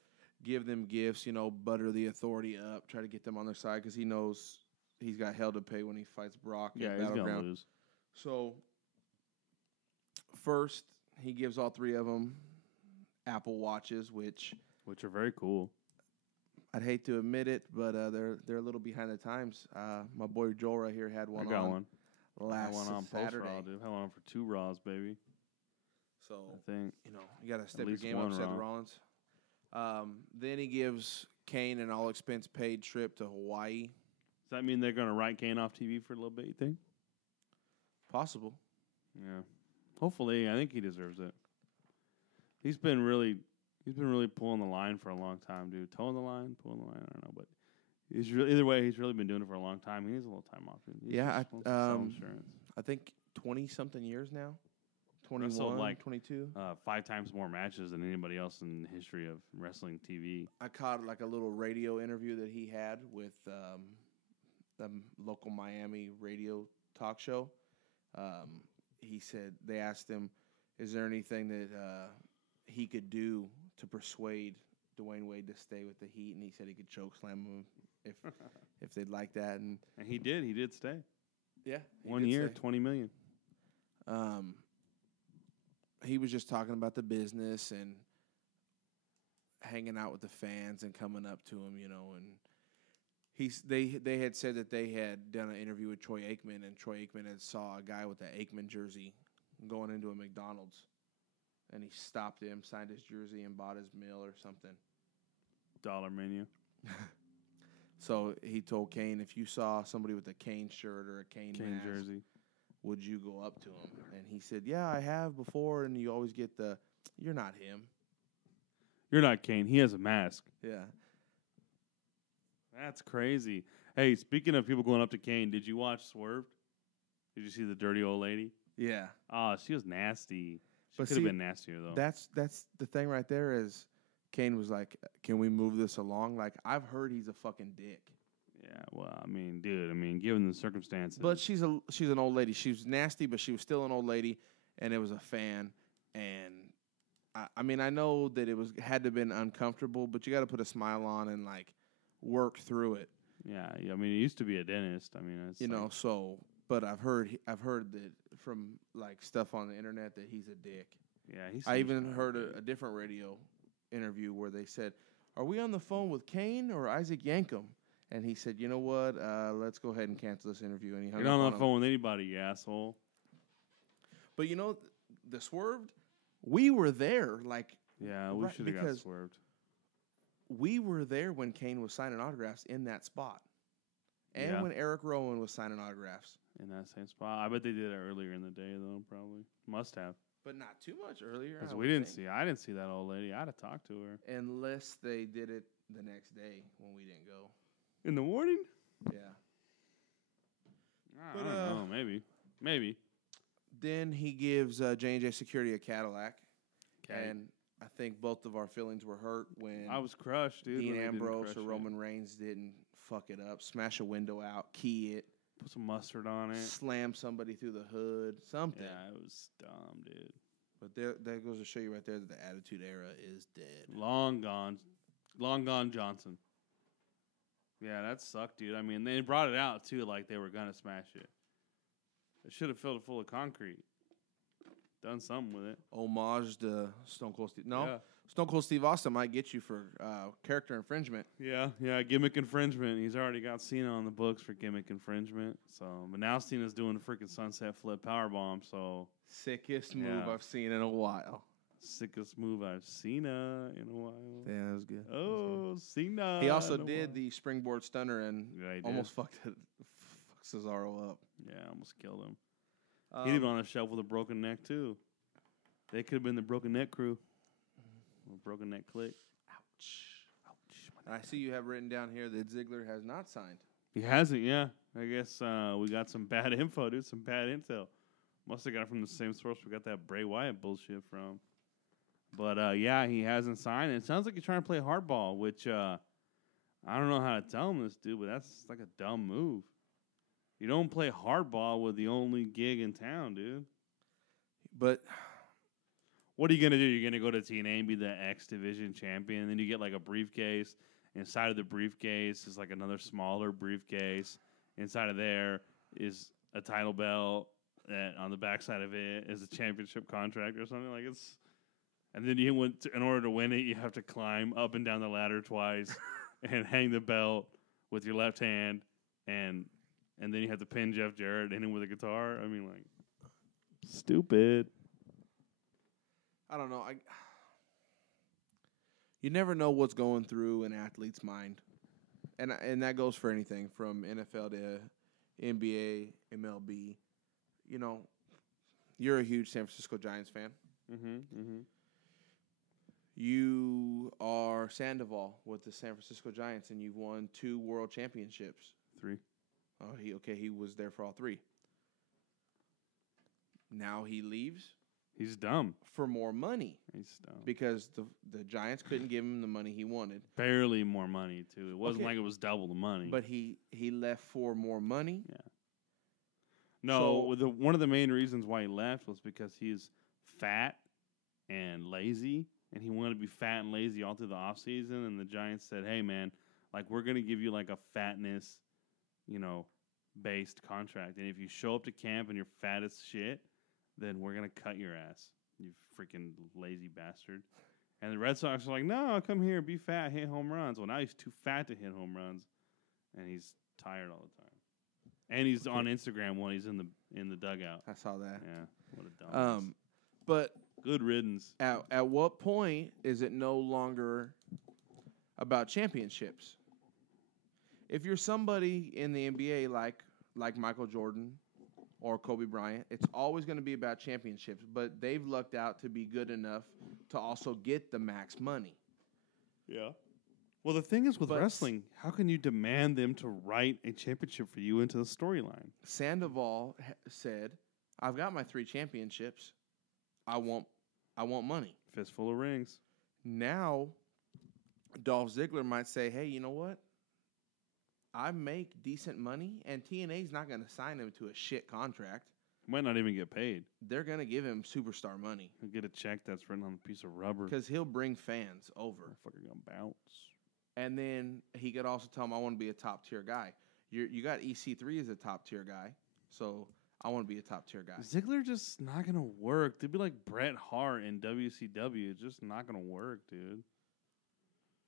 give them gifts, butter the Authority up, try to get them on their side because he knows he's got hell to pay when he fights Brock. Yeah, he's going to lose. So first, he gives all 3 of them Apple Watches, which are very cool. I'd hate to admit it, but they're a little behind the times. My boy Joel right here had one. I got one. Last one on Saturday. Post-Raw, dude. I had one for 2 Raws, baby. So I think you got to step your game up, Seth Rollins. Then he gives Kane an all-expense-paid trip to Hawaii. Does that mean they're going to write Kane off TV for a little bit? You think? Possible. Yeah. Hopefully, I think he deserves it. He's been really pulling the line for a long time, dude. Pulling the line. I don't know, but either way, he's really been doing it for a long time. He needs a little time off. I think 20-something years now. 21, wrestled 22. 5 times more matches than anybody else in the history of wrestling TV. I caught a little radio interview that he had with the local Miami radio talk show. He said they asked him, "Is there anything that he could do to persuade Dwayne Wade to stay with the Heat?" And he said he could choke slam him if they'd like that. And he did. He did stay. Yeah. 1 year, $20 million. He was just talking about the business and hanging out with the fans and coming up to him, and they had said that they had done an interview with Troy Aikman, and Troy Aikman had saw a guy with an Aikman jersey going into a McDonald's, and he stopped him, signed his jersey, and bought his meal or something. Dollar menu. So he told Kane, if you saw somebody with a Kane shirt or a Kane mask, jersey, would you go up to him? And he said, yeah, I have before, and you always get you're not him. You're not Kane. He has a mask. Yeah. That's crazy. Hey, speaking of people going up to Kane, did you watch Swerved? Did you see the dirty old lady? Yeah. Oh, she was nasty. She But could have been nastier though. That's the thing right there is Kane was like, "Can we move this along?" Like I've heard he's a fucking dick. Yeah, well, I mean, dude, given the circumstances. But she's an old lady. She was nasty, but she was still an old lady, and it was a fan. And I mean, I know that it had to have been uncomfortable, but you got to put a smile on and like work through it. Yeah, I mean, he used to be a dentist. I mean, it's know. So, but I've heard that from like stuff on the internet that he's a dick. Yeah, I even heard a different radio interview where they said, "Are we on the phone with Kane or Isaac Yankem?" And he said, "You know what? Let's go ahead and cancel this interview." And he hung You're up not on on the him. phone with anybody, you asshole. But the Swerved, we were there. Like, yeah, we should have got Swerved. We were there when Kane was signing autographs in that spot, and when Eric Rowan was signing autographs in that same spot. I bet they did it earlier in the day, though. Probably must have, but not too much earlier. Because we didn't see. I didn't see that old lady. I'd have talked to her unless they did it the next day when we didn't go. In the morning? Yeah. I don't know. Maybe. Then he gives J&J Security a Cadillac. Okay. And I think both of our feelings were hurt when I was crushed, dude. Dean Ambrose or Roman Reigns didn't fuck it up, smash a window out, key it, put some mustard on it, slam somebody through the hood, something. Yeah, it was dumb, dude. But that goes to show you right there that the Attitude Era is dead. Long gone Johnson. Yeah, that sucked, dude. I mean, they brought it out, too, like they were going to smash it. They should have filled it full of concrete. Done something with it. Homage to Stone Cold Steve. No, yeah. Stone Cold Steve Austin might get you for character infringement. Yeah, gimmick infringement. He's already got Cena on the books for gimmick infringement. So, but now Cena's doing a freaking sunset flip powerbomb. So sickest move I've seen in a while. Sickest move I've seen in a while. Yeah, that was good. Oh, Cena. He also did the springboard stunner and almost fucked Cesaro up. Yeah, almost killed him. He'd have been on the shelf with a broken neck, too. They could have been the broken neck crew. Broken neck click. Ouch. I see you have written down here that Ziggler has not signed. He hasn't, yeah. I guess we got some bad info, dude. Some bad intel. Must have got it from the same source we got that Bray Wyatt bullshit from. But, yeah, he hasn't signed. It sounds like he's trying to play hardball, which I don't know how to tell him this, dude, but that's like a dumb move. You don't play hardball with the only gig in town, dude. But what are you going to do? You're going to go to TNA and be the X Division champion, and then you get like a briefcase. Inside of the briefcase is like another smaller briefcase. Inside of there is a title belt. On the backside of it is a championship contract or something like it's. And then in order to win it, you have to climb up and down the ladder twice and hang the belt with your left hand and then you have to pin Jeff Jarrett in him with a guitar. I mean, like, stupid. I don't know. You never know what's going through an athlete's mind, and that goes for anything from NFL to NBA, MLB. You know, you're a huge San Francisco Giants fan. You are Sandoval with the San Francisco Giants, and you've won 2 world championships. 3. Oh, he was there for all 3. Now he leaves. He's dumb. For more money. He's dumb. Because the Giants couldn't give him the money he wanted. Barely more money, too. It wasn't like it was double the money. But he left for more money? Yeah. No, one of the main reasons why he left was because he's fat and lazy, and he wanted to be fat and lazy all through the offseason, and the Giants said, hey, man, like, we're going to give you, like, a fatness, based contract. And if you show up to camp and you're fat as shit, then we're going to cut your ass, you freaking lazy bastard. And the Red Sox are like, no, come here, be fat, hit home runs. Well, now he's too fat to hit home runs, and he's tired all the time. And he's on Instagram when he's in the dugout. I saw that. Yeah, what a dumbass. But good riddance. At what point is it no longer about championships? If you're somebody in the NBA like Michael Jordan or Kobe Bryant, it's always going to be about championships. But they've lucked out to be good enough to also get the max money. Yeah. Well, the thing is with But wrestling, how can you demand them to write a championship for you into the storyline? Sandoval said, "I've got my 3 championships. I want money." Fistful of rings. Now, Dolph Ziggler might say, "Hey, you know what? I make decent money, and TNA's not going to sign him to a shit contract. Might not even get paid. They're going to give him superstar money He'll get a check that's written on a piece of rubber. because he'll bring fans over. Fucking gonna bounce. And then he could also tell him, I want to be a top-tier guy. You got EC3 as a top-tier guy, so I want to be a top-tier guy." Ziggler just not gonna work. They'd be like Bret Hart in WCW. It's just not gonna work, dude.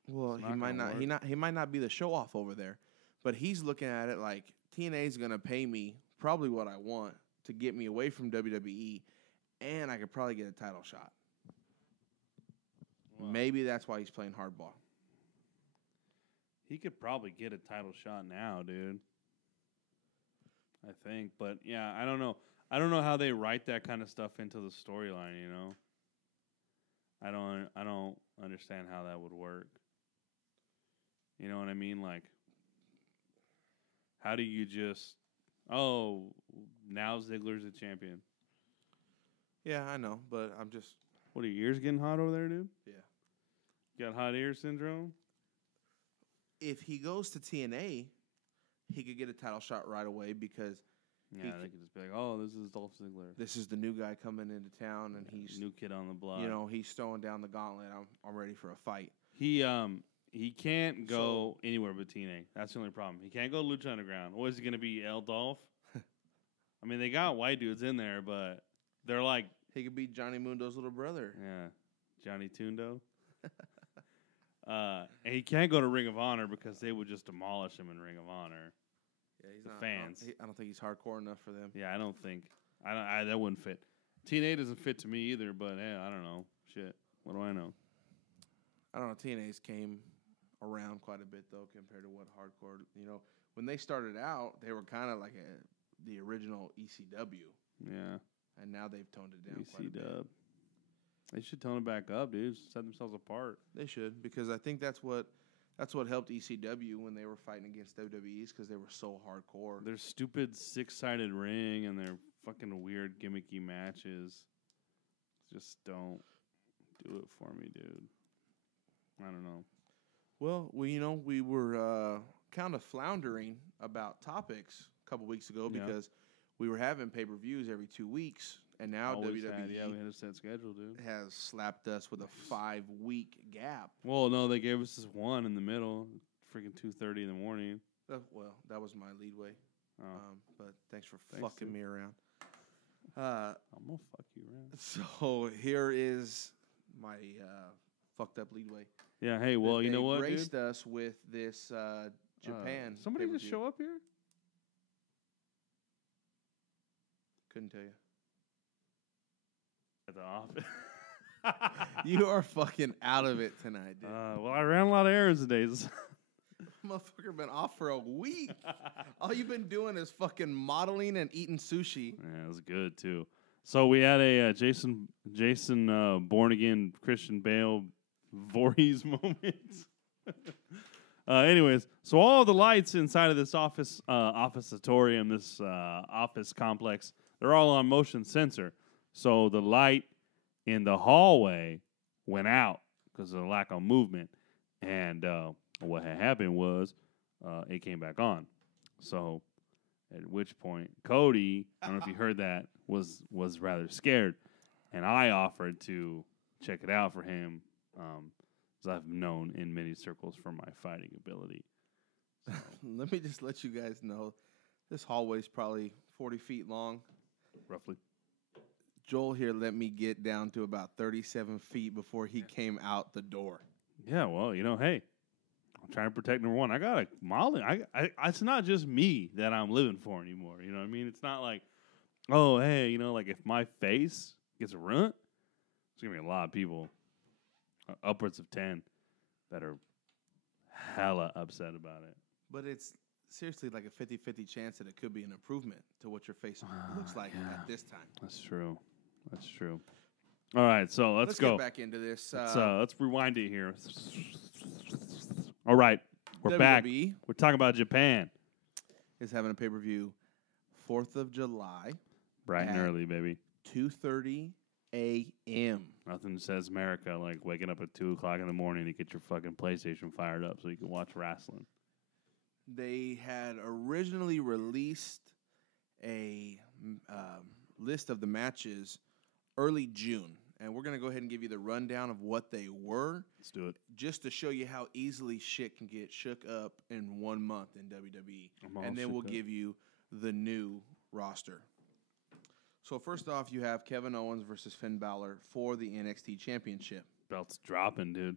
Well, It's he not might gonna not. He might not be the show-off over there, but he's looking at it like TNA's going to pay me probably what I want to get me away from WWE, and I could probably get a title shot. Well, Maybe that's why he's playing hardball. he could probably get a title shot now, dude. I think, but yeah, I don't know. I don't know how they write that kind of stuff into the storyline. You know, I don't understand how that would work. You know what I mean? Like, how do you just? Oh, now Ziggler's a champion. Yeah, I know, but I'm just What are your ears getting hot over there, dude? yeah. You got hot ear syndrome? If he goes to TNA, he could get a title shot right away because Yeah, they could just be like, "Oh, this is Dolph Ziggler, this is the new guy coming into town, and he's new kid on the block." he's throwing down the gauntlet. I'm ready for a fight. He can't go anywhere but TNA. That's the only problem. He can't go Lucha Underground. What is he gonna be, El Dolph? I mean, they got white dudes in there, but they're like, He could be Johnny Mundo's little brother. yeah, Johnny Tundo. And he can't go to Ring of Honor because they would just demolish him in Ring of Honor. Yeah, he's The not. fans. I don't think he's hardcore enough for them. Yeah, I don't think that wouldn't fit. TNA doesn't fit to me either, but I don't know. Shit, what do I know? I don't know. TNA's came around quite a bit though compared to what hardcore. When they started out, they were kind of like the original ECW, Yeah, and now they've toned it down quite a bit. EC-Dub. They should tone it back up, dude. Set themselves apart. They should, because I think that's what helped ECW when they were fighting against WWE's, because they were so hardcore. Their stupid 6-sided ring and their fucking weird gimmicky matches just don't do it for me, dude. I don't know. Well, we were kind of floundering about topics a couple weeks ago Yeah. because we were having pay-per-views every 2 weeks, and now Always WWE had, we had a set schedule, dude. has slapped us with a 5-week gap. Well, no, they gave us this one in the middle, freaking 2:30 in the morning. Well, that was my leadway. Oh, But thanks for Thanks, fucking dude. me around. I'm gonna fuck you around. So here is my fucked up leadway. Yeah, hey, well, you know what, They graced dude? us with this Japan. Somebody just pay-per-view. show up here? Couldn't tell you. At the office. You are fucking out of it tonight, dude. Well, I ran a lot of errands today. Motherfucker been off for a week. All you've been doing is fucking modeling and eating sushi. Yeah, it was good too. So we had a Jason born again Christian Bale Voorhees moment. Anyways, so all the lights inside of this office-atorium, this office complex, they're all on motion sensor. So the light in the hallway went out because of the lack of movement, and what had happened was it came back on. So at which point Cody, I don't know if you heard that, was rather scared, and I offered to check it out for him, as I've known in many circles for my fighting ability. Let me just let you guys know, this hallway's probably 40 feet long. Roughly. Joel here let me get down to about 37 feet before he came out the door. Yeah, well, hey, I'm trying to protect number one. I got a modeling. It's not just me that I'm living for anymore. You know what I mean? It's not like, oh, hey, like if my face gets a runt, there's gonna be a lot of people, upwards of 10, that are hella upset about it. But it's seriously like a 50-50 chance that it could be an improvement to what your face looks like at this time. That's true. All right, so let's go. Get back into this. Let's rewind it here. All right, we're back. WWE We're talking about Japan. is having a pay-per-view 4th of July, Bright and At- early, baby. 2:30 a.m. Nothing says America like waking up at 2 o'clock in the morning to get your fucking PlayStation fired up so you can watch wrestling. They had originally released a list of the matches early June, and we're going to go ahead and give you the rundown of what they were, Let's do it. just to show you how easily shit can get shook up in 1 month in WWE. I'm all And then we'll shook up. give you the new roster. So first off, you have Kevin Owens versus Finn Balor for the NXT Championship. Belt's dropping, dude.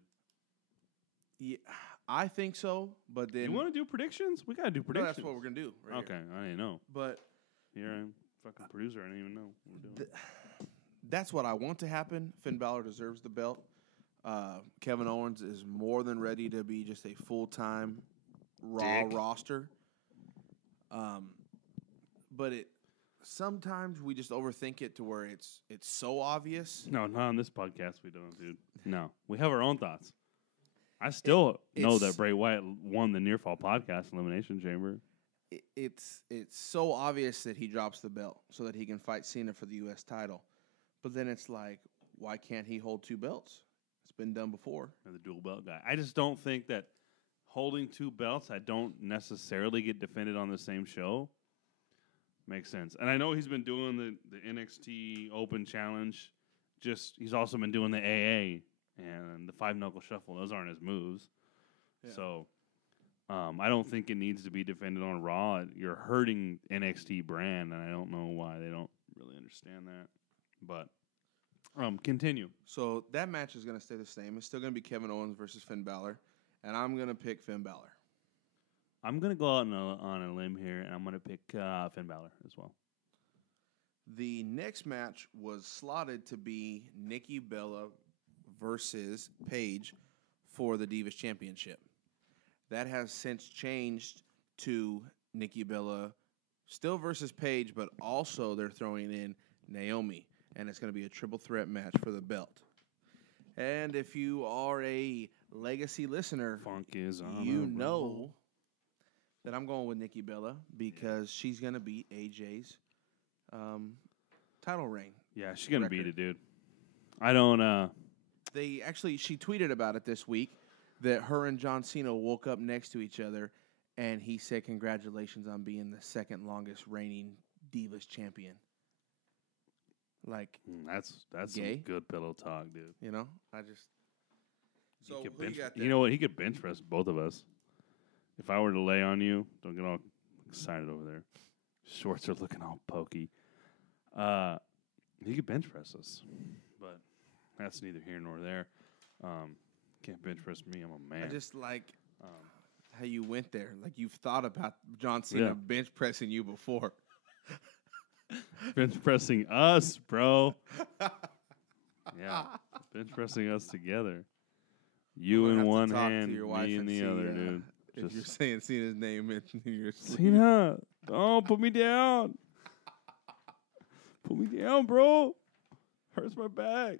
Yeah, I think so, but then You want to do predictions? We got to do no, predictions. that's what we're gonna do. Right Okay, here. I didn't know. But Here I am, fucking producer. I didn't even know what we're doing. that's what I want to happen. Finn Balor deserves the belt. Kevin Owens is more than ready to be just a full-time Raw Dick. roster. But sometimes we just overthink it to where it's so obvious. No, not on this podcast. We don't, dude. No, we have our own thoughts. I still know it's- that Bray Wyatt won the Near Fall Podcast Elimination Chamber. It's so obvious that he drops the belt so that he can fight Cena for the U.S. title. But then it's like, why can't he hold 2 belts? It's been done before. Or the dual belt guy. I just don't think that holding 2 belts I don't necessarily get defended on the same show makes sense. And I know he's been doing the NXT Open Challenge. He's also been doing the AA and the 5-knuckle shuffle. Those aren't his moves. Yeah. So I don't think it needs to be defended on Raw. You're hurting NXT brand, and I don't know why they don't really understand that. But continue. So that match is going to stay the same. It's still going to be Kevin Owens versus Finn Balor. And I'm going to pick Finn Balor. I'm going to go out on a limb here, and I'm going to pick Finn Balor as well. The next match was slotted to be Nikki Bella versus Paige for the Divas Championship. That has since changed to Nikki Bella still versus Paige, but also they're throwing in Naomi, and it's going to be a triple threat match for the belt. And if you are a legacy listener, Funk is on. you a know roll. that I'm going with Nikki Bella because she's going to beat AJ's title reign. Yeah, she's going to beat record. it, dude. I don't. She tweeted about it this week that her and John Cena woke up next to each other, and he said, "Congratulations on being the second longest reigning Divas champion." Like, That's Gay? some good pillow talk, dude. you know, I just. So He could who you bench- got there? you know what? He could bench press both of us. If I were to lay on you, don't get all excited over there. Shorts are looking all pokey. He could bench press us, but that's neither here nor there. Can't bench press me. I'm a man. I just like Um, how you went there. Like you've thought about John Cena Yeah. bench pressing you before. bench pressing us, bro. Yeah, bench pressing us together. You I'm in gonna have one to talk to hand, your wife me in and the see, other, dude. If you're Just saying Cena's name in your sleep. Cena, don't put me down. Put me down, bro. Hurts my back.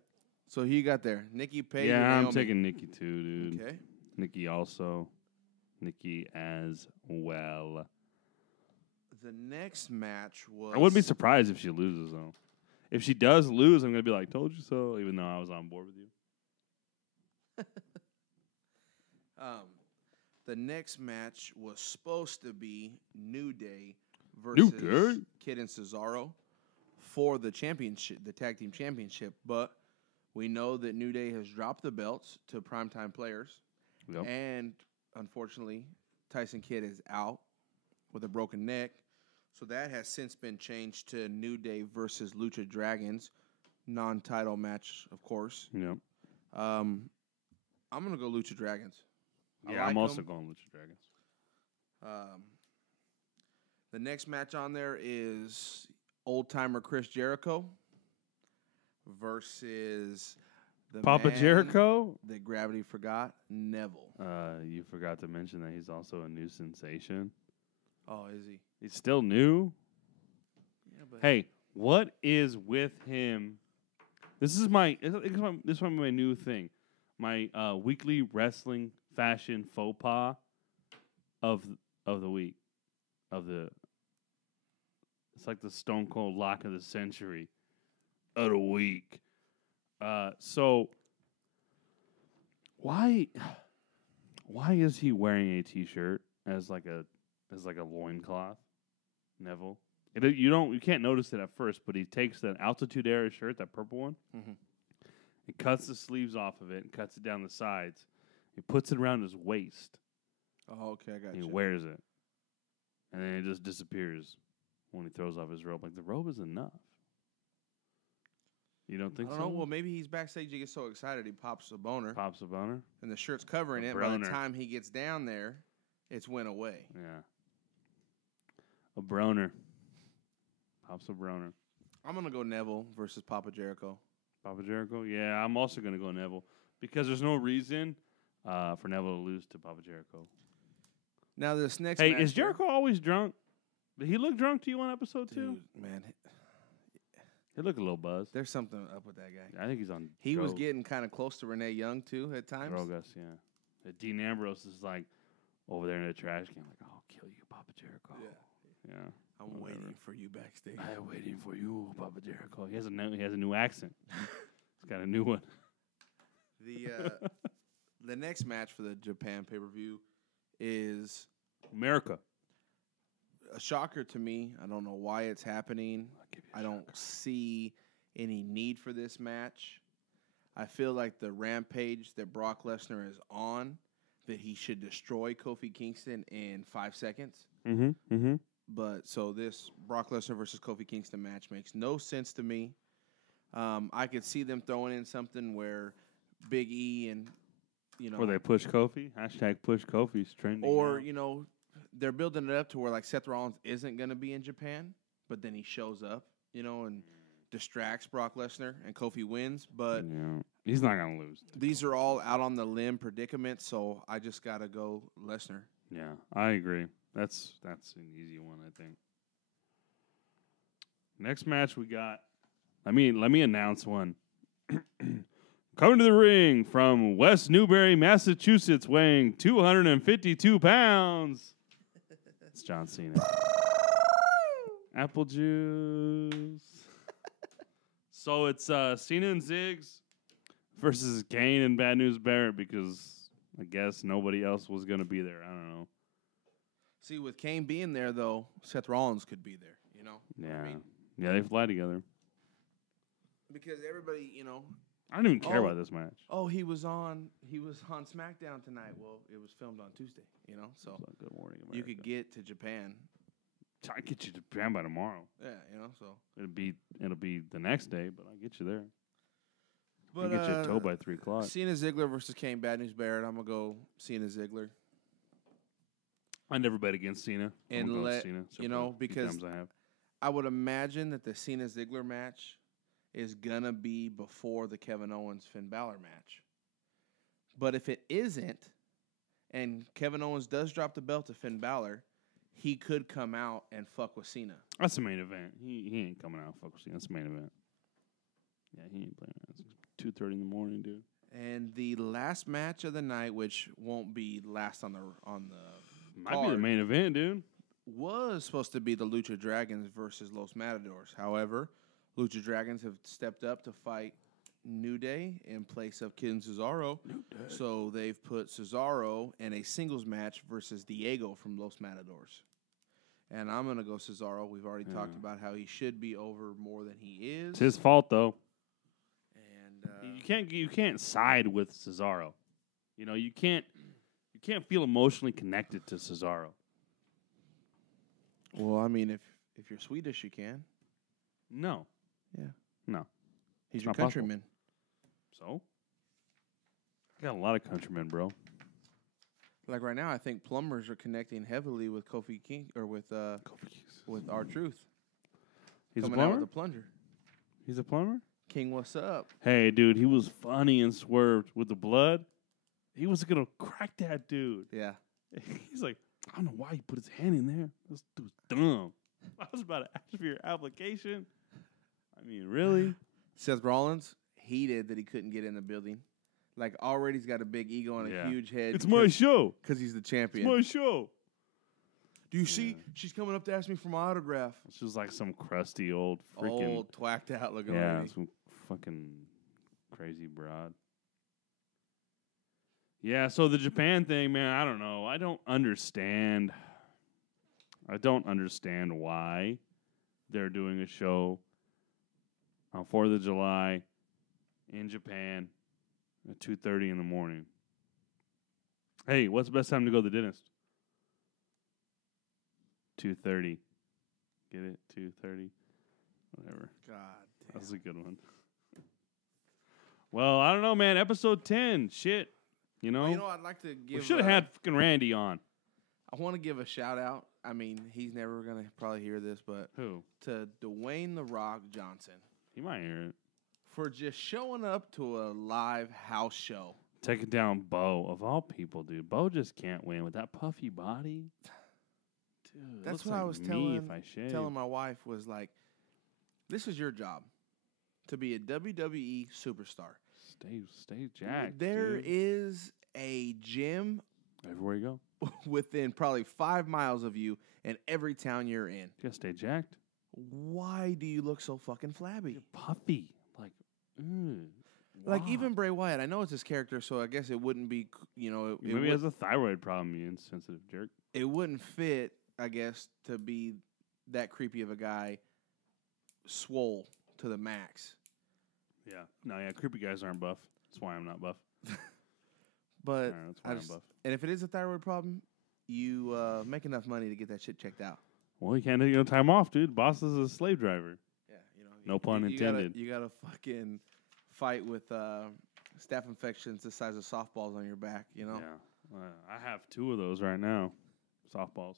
So who you got there? Nikki Paige. or Yeah, I'm Naomi? taking Nikki too, dude. Okay. Nikki also. Nikki as well. The next match was. I wouldn't be surprised if she loses, though. If she does lose, I'm going to be like, told you so, even though I was on board with you. The next match was supposed to be New Day versus Day? Kid and Cesaro for the championship, the tag team championship. But we know that New Day has dropped the belts to primetime players, Yep. and unfortunately, Tyson Kidd is out with a broken neck. So that has since been changed to New Day versus Lucha Dragons, non-title match, of course. Yep. I'm gonna go Lucha Dragons. I Yeah, I'm like also 'em. going Lucha Dragons. The next match on there is old timer Chris Jericho versus the Papa man Jericho? that Gravity forgot, Neville. You forgot to mention that he's also a new sensation. Oh, is he? He's still new. Yeah, but Hey, what is with him? This is my new thing. My weekly wrestling fashion faux pas of the week it's like the Stone Cold lock of the century of the week. So why is he wearing a t-shirt as like a loincloth, Neville? You can't notice it at first, but he takes that Altitude Era shirt, that purple one, and cuts the sleeves off of it and cuts it down the sides. He puts it around his waist. Oh, okay, I got you. He wears it, and then it just disappears when he throws off his robe. Like, the robe is enough. You don't think so? I don't know. Well, maybe he's backstage. He gets so excited he pops a boner. Pops a boner? And the shirt's covering it. By the time he gets down there, it's went away. Yeah. A broner. Pops a broner. I'm going to go Neville versus Papa Jericho. Papa Jericho? Yeah, I'm also going to go Neville. Because there's no reason for Neville to lose to Papa Jericho. Now, this next match... Hey, is Jericho always drunk? Did he look drunk to you on episode 2? Dude, man... He looked a little buzzed. There's something up with that guy. I think he's on. He was getting kind of close to Renee Young too at times. Drogas, yeah. Dean Ambrose is like over there in the trash can, like, "I'll kill you, Papa Jericho." Yeah. I'm waiting for you backstage. I'm waiting for you, Papa Jericho. He has a new accent. He's got a new one. The next match for the Japan pay-per-view is America. A shocker to me. I don't know why it's happening. I don't see any need for this match. I feel like the rampage that Brock Lesnar is on, that he should destroy Kofi Kingston in 5 seconds. But so this Brock Lesnar versus Kofi Kingston match makes no sense to me. I could see them throwing in something where Big E and, where they push Kofi. # push Kofi's trending. Or, they're building it up to where, like, Seth Rollins isn't going to be in Japan, but then he shows up, and distracts Brock Lesnar, and Kofi wins. But he's not going to lose. These are all out on the limb predicaments, so I just got to go Lesnar. Yeah, I agree. That's an easy one, I think. Next match we got. Let me announce one. Coming to the ring from West Newbury, Massachusetts, weighing 252 pounds. It's John Cena. Apple juice. So it's Cena and Ziggs versus Kane and Bad News Barrett, because I guess nobody else was going to be there. I don't know. See, with Kane being there, though, Seth Rollins could be there, Yeah. Yeah, they fly together. Because everybody, I don't even care about this match. Oh, he was on SmackDown tonight. Well, it was filmed on Tuesday, so Good Morning America. You could get to Japan. I get you to Japan by tomorrow. Yeah, so it'll be the next day, but I'll get you there. But I'll get you a tow by 3 o'clock. Cena Ziggler versus Kane, Bad News Barrett. I'm gonna go Cena Ziggler. I never bet against Cena. Cena, because I would imagine that the Cena Ziggler match is gonna be before the Kevin Owens Finn Balor match. But if it isn't, and Kevin Owens does drop the belt to Finn Balor, he could come out and fuck with Cena. That's the main event. He ain't coming out and fuck with Cena. That's the main event. Yeah, he ain't playing that. It's 2:30 in the morning, dude. And the last match of the night, which won't be last on the might card, be the main event, dude. Was supposed to be the Lucha Dragons versus Los Matadors. However, Lucha Dragons have stepped up to fight New Day in place of Kid Cesaro. So they've put Cesaro in a singles match versus Diego from Los Matadors. And I'm going to go Cesaro. We've already talked about how he should be over more than he is. It's his fault, though. And you can't side with Cesaro. You can't feel emotionally connected to Cesaro. Well, I mean, if you're Swedish, you can. No. Yeah. No. He's your countryman. So? I got a lot of countrymen, bro. Like right now, I think plumbers are connecting heavily with Kofi King or with R-Truth. He's coming a plumber? out with a plunger. He's a plumber? King, what's up? Hey, dude, he was funny and swerved with the blood. He was going to crack that dude. Yeah. He's like, I don't know why he put his hand in there. This dude's dumb. I was about to ask for your application. I mean, really? Seth Rollins, heated that he couldn't get in the building. Like already he's got a big ego and a huge head. It's my show. Because he's the champion. It's my show. Do you see? She's coming up to ask me for my autograph. She was like some crusty old freaking... Old, twacked out looking yeah, lady. some fucking crazy broad. Yeah, so the Japan thing, man, I don't know. I don't understand why they're doing a show on 4th of July in Japan at 2:30 in the morning. Hey, what's the best time to go to the dentist? 2:30. Get it? 2:30. Whatever. God damn. That's a good one. Well, I don't know, man. Episode 10. Shit. You know? Well, I'd like to give... We should have had fucking Randy on. I want to give a shout out. I mean, he's never going to probably hear this, but... Who? To Dwayne The Rock Johnson. He might hear it. For just showing up to a live house show. Taking down Bo, of all people, dude. Bo just can't win with that puffy body. Dude, that's what like I was telling my wife was like, this is your job. To be a WWE superstar. Stay jacked. There dude. is a gym everywhere you go within probably 5 miles of you in every town you're in. You gotta stay jacked. Why do you look so fucking flabby? You're puffy. Like even Bray Wyatt, I know it's his character, so I guess it wouldn't be, maybe he has a thyroid problem, you insensitive jerk. It wouldn't fit, I guess, to be that creepy of a guy, swole to the max. Yeah. Creepy guys aren't buff. That's why I'm not buff. But that's why I'm buff. And if it is a thyroid problem, you make enough money to get that shit checked out. Well, you can't take no time off, dude. Boss is a slave driver. Yeah, no pun intended. You gotta fucking fight with staph infections the size of softballs on your back. Yeah. I have 2 of those right now. Softballs.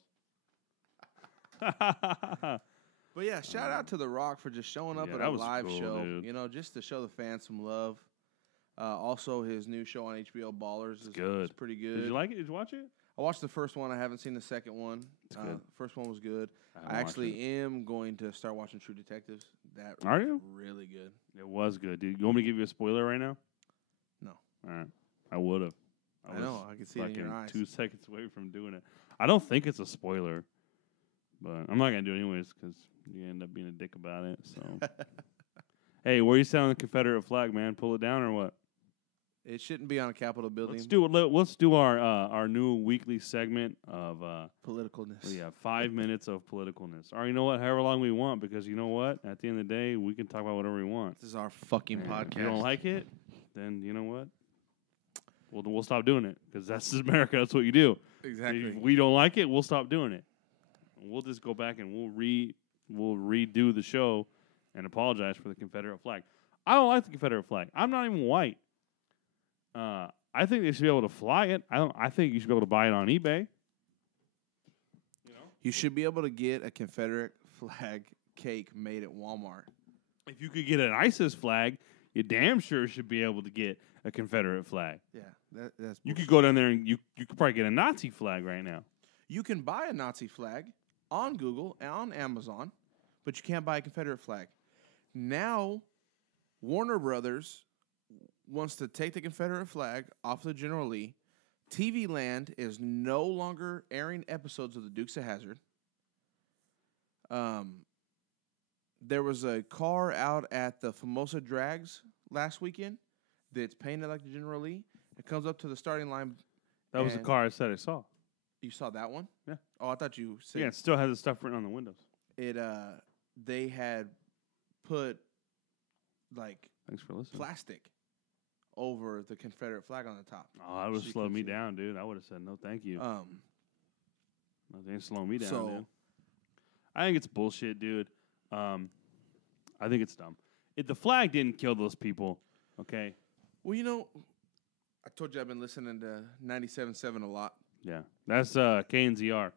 But yeah, shout out to The Rock for just showing up at a live show. Dude. Just to show the fans some love. Also, his new show on HBO, Ballers, is pretty good. Did you like it? Did you watch it? I watched the first one. I haven't seen the second one. It's good. First one was good. I actually am going to start watching True Detectives. Are you? Really good. It was good, dude. You want me to give you a spoiler right now? No. All right. I would have. I know. I can see it in your eyes. 2 seconds away from doing it. I don't think it's a spoiler, but I'm not going to do it anyways because you end up being a dick about it. So, hey, where you selling the Confederate flag, man? Pull it down or what? It shouldn't be on a Capitol building. Let's do our new weekly segment of politicalness. Yeah, 5 minutes of politicalness. Or you know what? However long we want, because you know what? At the end of the day, we can talk about whatever we want. This is our fucking podcast. If you don't like it, then you know what? We'll stop doing it because that's America. That's what you do. Exactly. If we don't like it, we'll stop doing it. We'll just go back and we'll redo the show and apologize for the Confederate flag. I don't like the Confederate flag. I'm not even white. I think they should be able to fly it. I think you should be able to buy it on eBay. You should be able to get a Confederate flag cake made at Walmart. If you could get an ISIS flag, you damn sure should be able to get a Confederate flag. Yeah, that's. You could go down there and you could probably get a Nazi flag right now. You can buy a Nazi flag on Google and on Amazon, but you can't buy a Confederate flag. Now, Warner Brothers wants to take the Confederate flag off the General Lee. TV Land is no longer airing episodes of the Dukes of Hazzard. There was a car out at the Formosa Drags last weekend that's painted like the General Lee. It comes up to the starting line. That was the car I said I saw. You saw that one? Yeah. Oh, I thought you said. Yeah, it still has the stuff written on the windows. They had put like thanks for listening. Plastic over the Confederate flag on the top. Oh, that would have slowed me down, dude. I would have said no, thank you. No, they didn't slow me down, dude. I think it's bullshit, dude. I think it's dumb. If the flag didn't kill those people, okay. Well, I told you I've been listening to 97.7 a lot. Yeah, that's KNZR.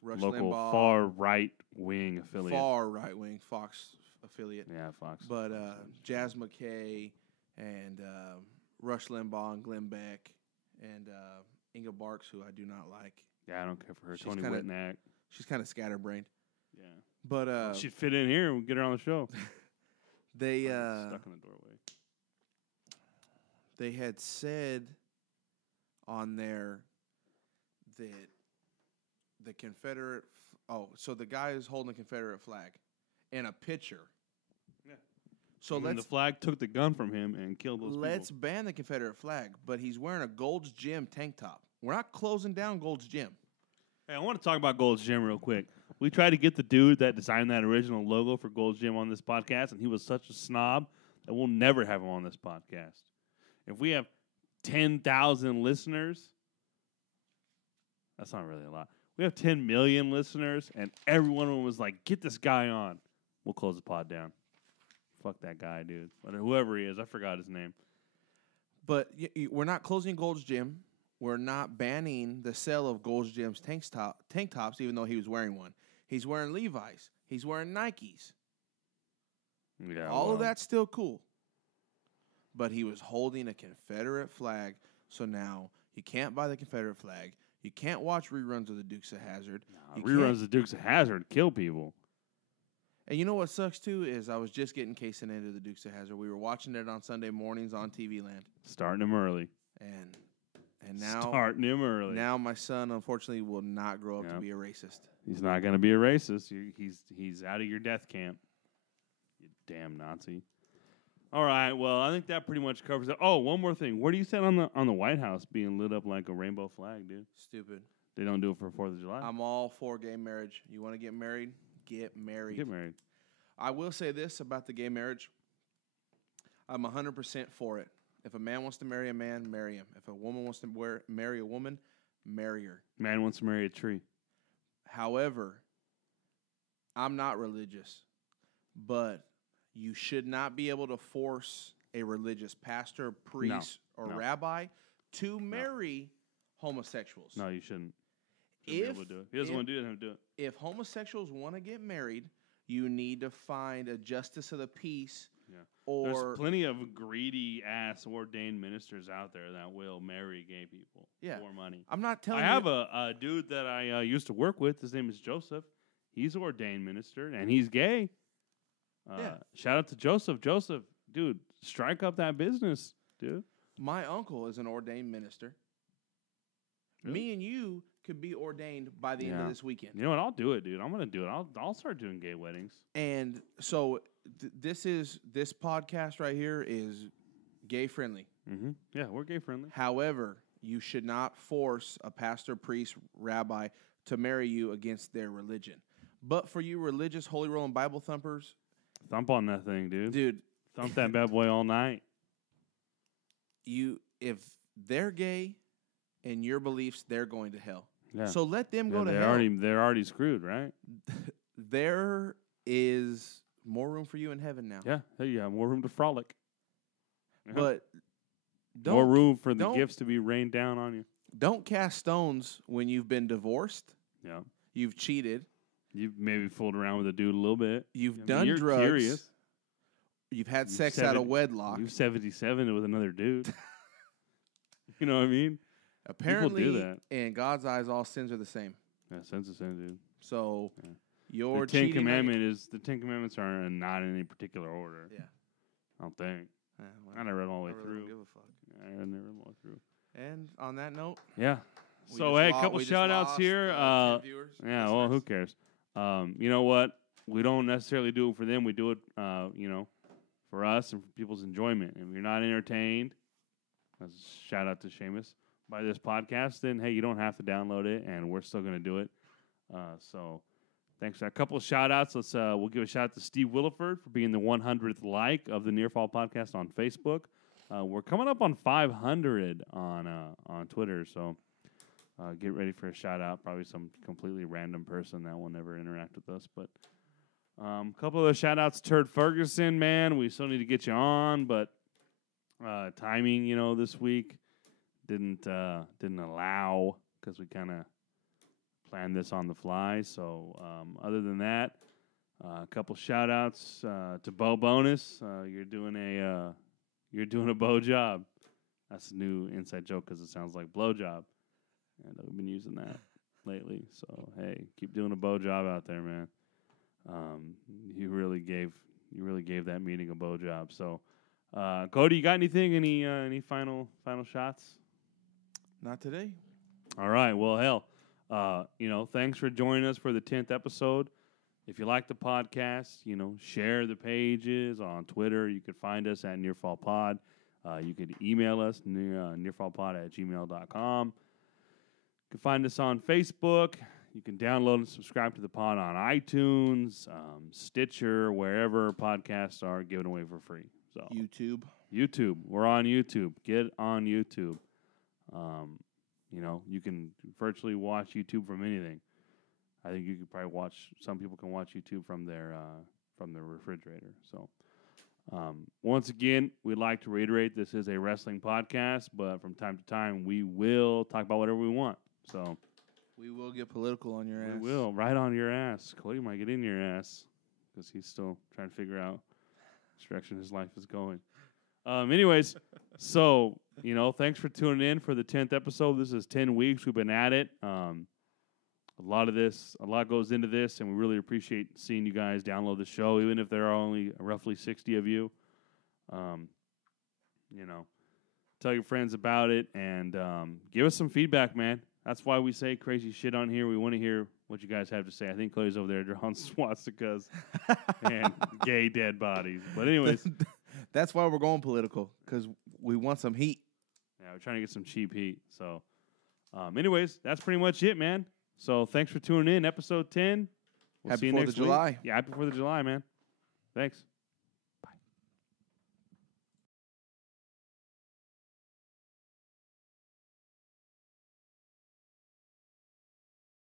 Rush local Limbaugh, far right wing affiliate. Far right wing Fox affiliate. Yeah, Fox. But Jazz McKay and Rush Limbaugh and Glenn Beck and Inga Barks, who I do not like. Yeah, I don't care for her. Tony Whitnack. She's kind of scatterbrained. Yeah. But she'd fit in here and we'd get her on the show. They stuck in the doorway. they had said on there that the Confederate. So the guy is holding a Confederate flag and a picture. Yeah. So and the flag took the gun from him and killed those let's people. ban the Confederate flag, but he's wearing a Gold's Gym tank top. We're not closing down Gold's Gym. Hey, I want to talk about Gold's Gym real quick. We tried to get the dude that designed that original logo for Gold's Gym on this podcast, and he was such a snob that we'll never have him on this podcast. If we have 10,000 listeners, that's not really a lot. We have 10 million listeners, and every one of them was like, get this guy on. We'll close the pod down. Fuck that guy, dude. Whoever he is, I forgot his name. But we're not closing Gold's Gym. We're not banning the sale of Gold's Gym's tank tops, even though he was wearing one. He's wearing Levi's. He's wearing Nikes. Yeah, all of that's still cool. But he was holding a Confederate flag, so now you can't buy the Confederate flag. You can't watch reruns of the Dukes of Hazzard. Reruns of the Dukes of Hazzard kill people. And you know what sucks too is I was just getting casing into the Dukes of Hazzard. We were watching it on Sunday mornings on TV Land. Starting him early. And now starting him early. Now my son unfortunately will not grow up to be a racist. He's not going to be a racist. He's out of your death camp. You damn Nazi. All right. Well, I think that pretty much covers it. Oh, one more thing. Where do you stand on the White House being lit up like a rainbow flag, dude? Stupid. They don't do it for 4th of July. I'm all for gay marriage. You want to get married? Get married. Get married. I will say this about the gay marriage. I'm 100% for it. If a man wants to marry a man, marry him. If a woman wants to marry a woman, marry her. Man wants to marry a tree. However, I'm not religious, but you should not be able to force a religious pastor, priest, or rabbi to marry homosexuals. No, you shouldn't. Be able to do it. If he doesn't want to do it, then do it. If homosexuals want to get married, you need to find a justice of the peace. Yeah. Or there's plenty of greedy ass ordained ministers out there that will marry gay people for money. I'm not telling you. I have a dude that I used to work with. His name is Joseph. He's an ordained minister, and he's gay. Shout out to Joseph. Joseph, dude, strike up that business, dude. My uncle is an ordained minister. Really? Me and you could be ordained by the end of this weekend. You know what? I'll do it, dude. I'm going to do it. I'll start doing gay weddings. And so this podcast right here is gay friendly. Mm-hmm. Yeah, we're gay friendly. However, you should not force a pastor, priest, rabbi to marry you against their religion. But for you religious, holy rolling Bible thumpers, thump on that thing, dude. Dude, thump that bad boy all night. If they're gay in your beliefs, they're going to hell. Yeah. So let them go to hell. They're already screwed, right? There is more room for you in heaven now. Yeah, more room to frolic. But more room for the gifts to be rained down on you. Don't cast stones when you've been divorced. Yeah. You've cheated. You've maybe fooled around with a dude a little bit. You've done drugs. Curious. You've had sex out of wedlock. You've 77 with another dude. You know what I mean? Apparently, people do that. In God's eyes, all sins are the same. Yeah, sins are sin, dude. So the Ten Commandments are not in any particular order. Yeah, I don't think. I never read them all the way through. Don't give a fuck. I never read them all the way through. And on that note, So hey, a couple shout outs here. Yeah, well, who cares? You know what? We don't necessarily do it for them. We do it, for us and for people's enjoyment. And if you're not entertained, that's a shout out to Seamus, by this podcast, then hey, you don't have to download it, and we're still going to do it. So thanks for that. A couple of shout outs. We'll give a shout out to Steve Williford for being the 100th like of the Near Fall podcast on Facebook. We're coming up on 500 on Twitter, so get ready for a shout out. Probably some completely random person that will never interact with us, but a couple of those shout outs. Turd Ferguson, man, we still need to get you on, but timing, this week didn't allow because we kind of planned this on the fly. So other than that, a couple shout outs to Bo Bonus. You're doing a Bo job. That's a new inside joke because it sounds like blow job, and I've been using that lately. So hey, keep doing a Bo job out there, man. You really gave that meeting a Bo job. So Cody, you got anything? Any final shots? Not today. All right. Well, hell, thanks for joining us for the 10th episode. If you like the podcast, share the pages on Twitter. You could find us at NearFallPod. You could email us, nearfallpod@gmail.com. You can find us on Facebook. You can download and subscribe to the pod on iTunes, Stitcher, wherever podcasts are given away for free. So YouTube. We're on YouTube. Get on YouTube. You can virtually watch YouTube from anything. I think you could probably some people can watch YouTube from their refrigerator. So, once again, we'd like to reiterate this is a wrestling podcast, but from time to time we will talk about whatever we want. So, we will get political on your ass. We will, right on your ass. Cody might get in your ass because he's still trying to figure out which direction his life is going. Anyways, so, thanks for tuning in for the 10th episode. This is 10 weeks. We've been at it. A lot goes into this, and we really appreciate seeing you guys download the show, even if there are only roughly 60 of you. Tell your friends about it, and give us some feedback, man. That's why we say crazy shit on here. We want to hear what you guys have to say. I think Cody's over there drawing swastikas and gay dead bodies. But anyways. That's why we're going political, because we want some heat. Yeah, we're trying to get some cheap heat. So, anyways, that's pretty much it, man. So, thanks for tuning in. Episode 10. We'll see you next week. Happy 4th of July. Yeah, happy 4th of July, man. Thanks.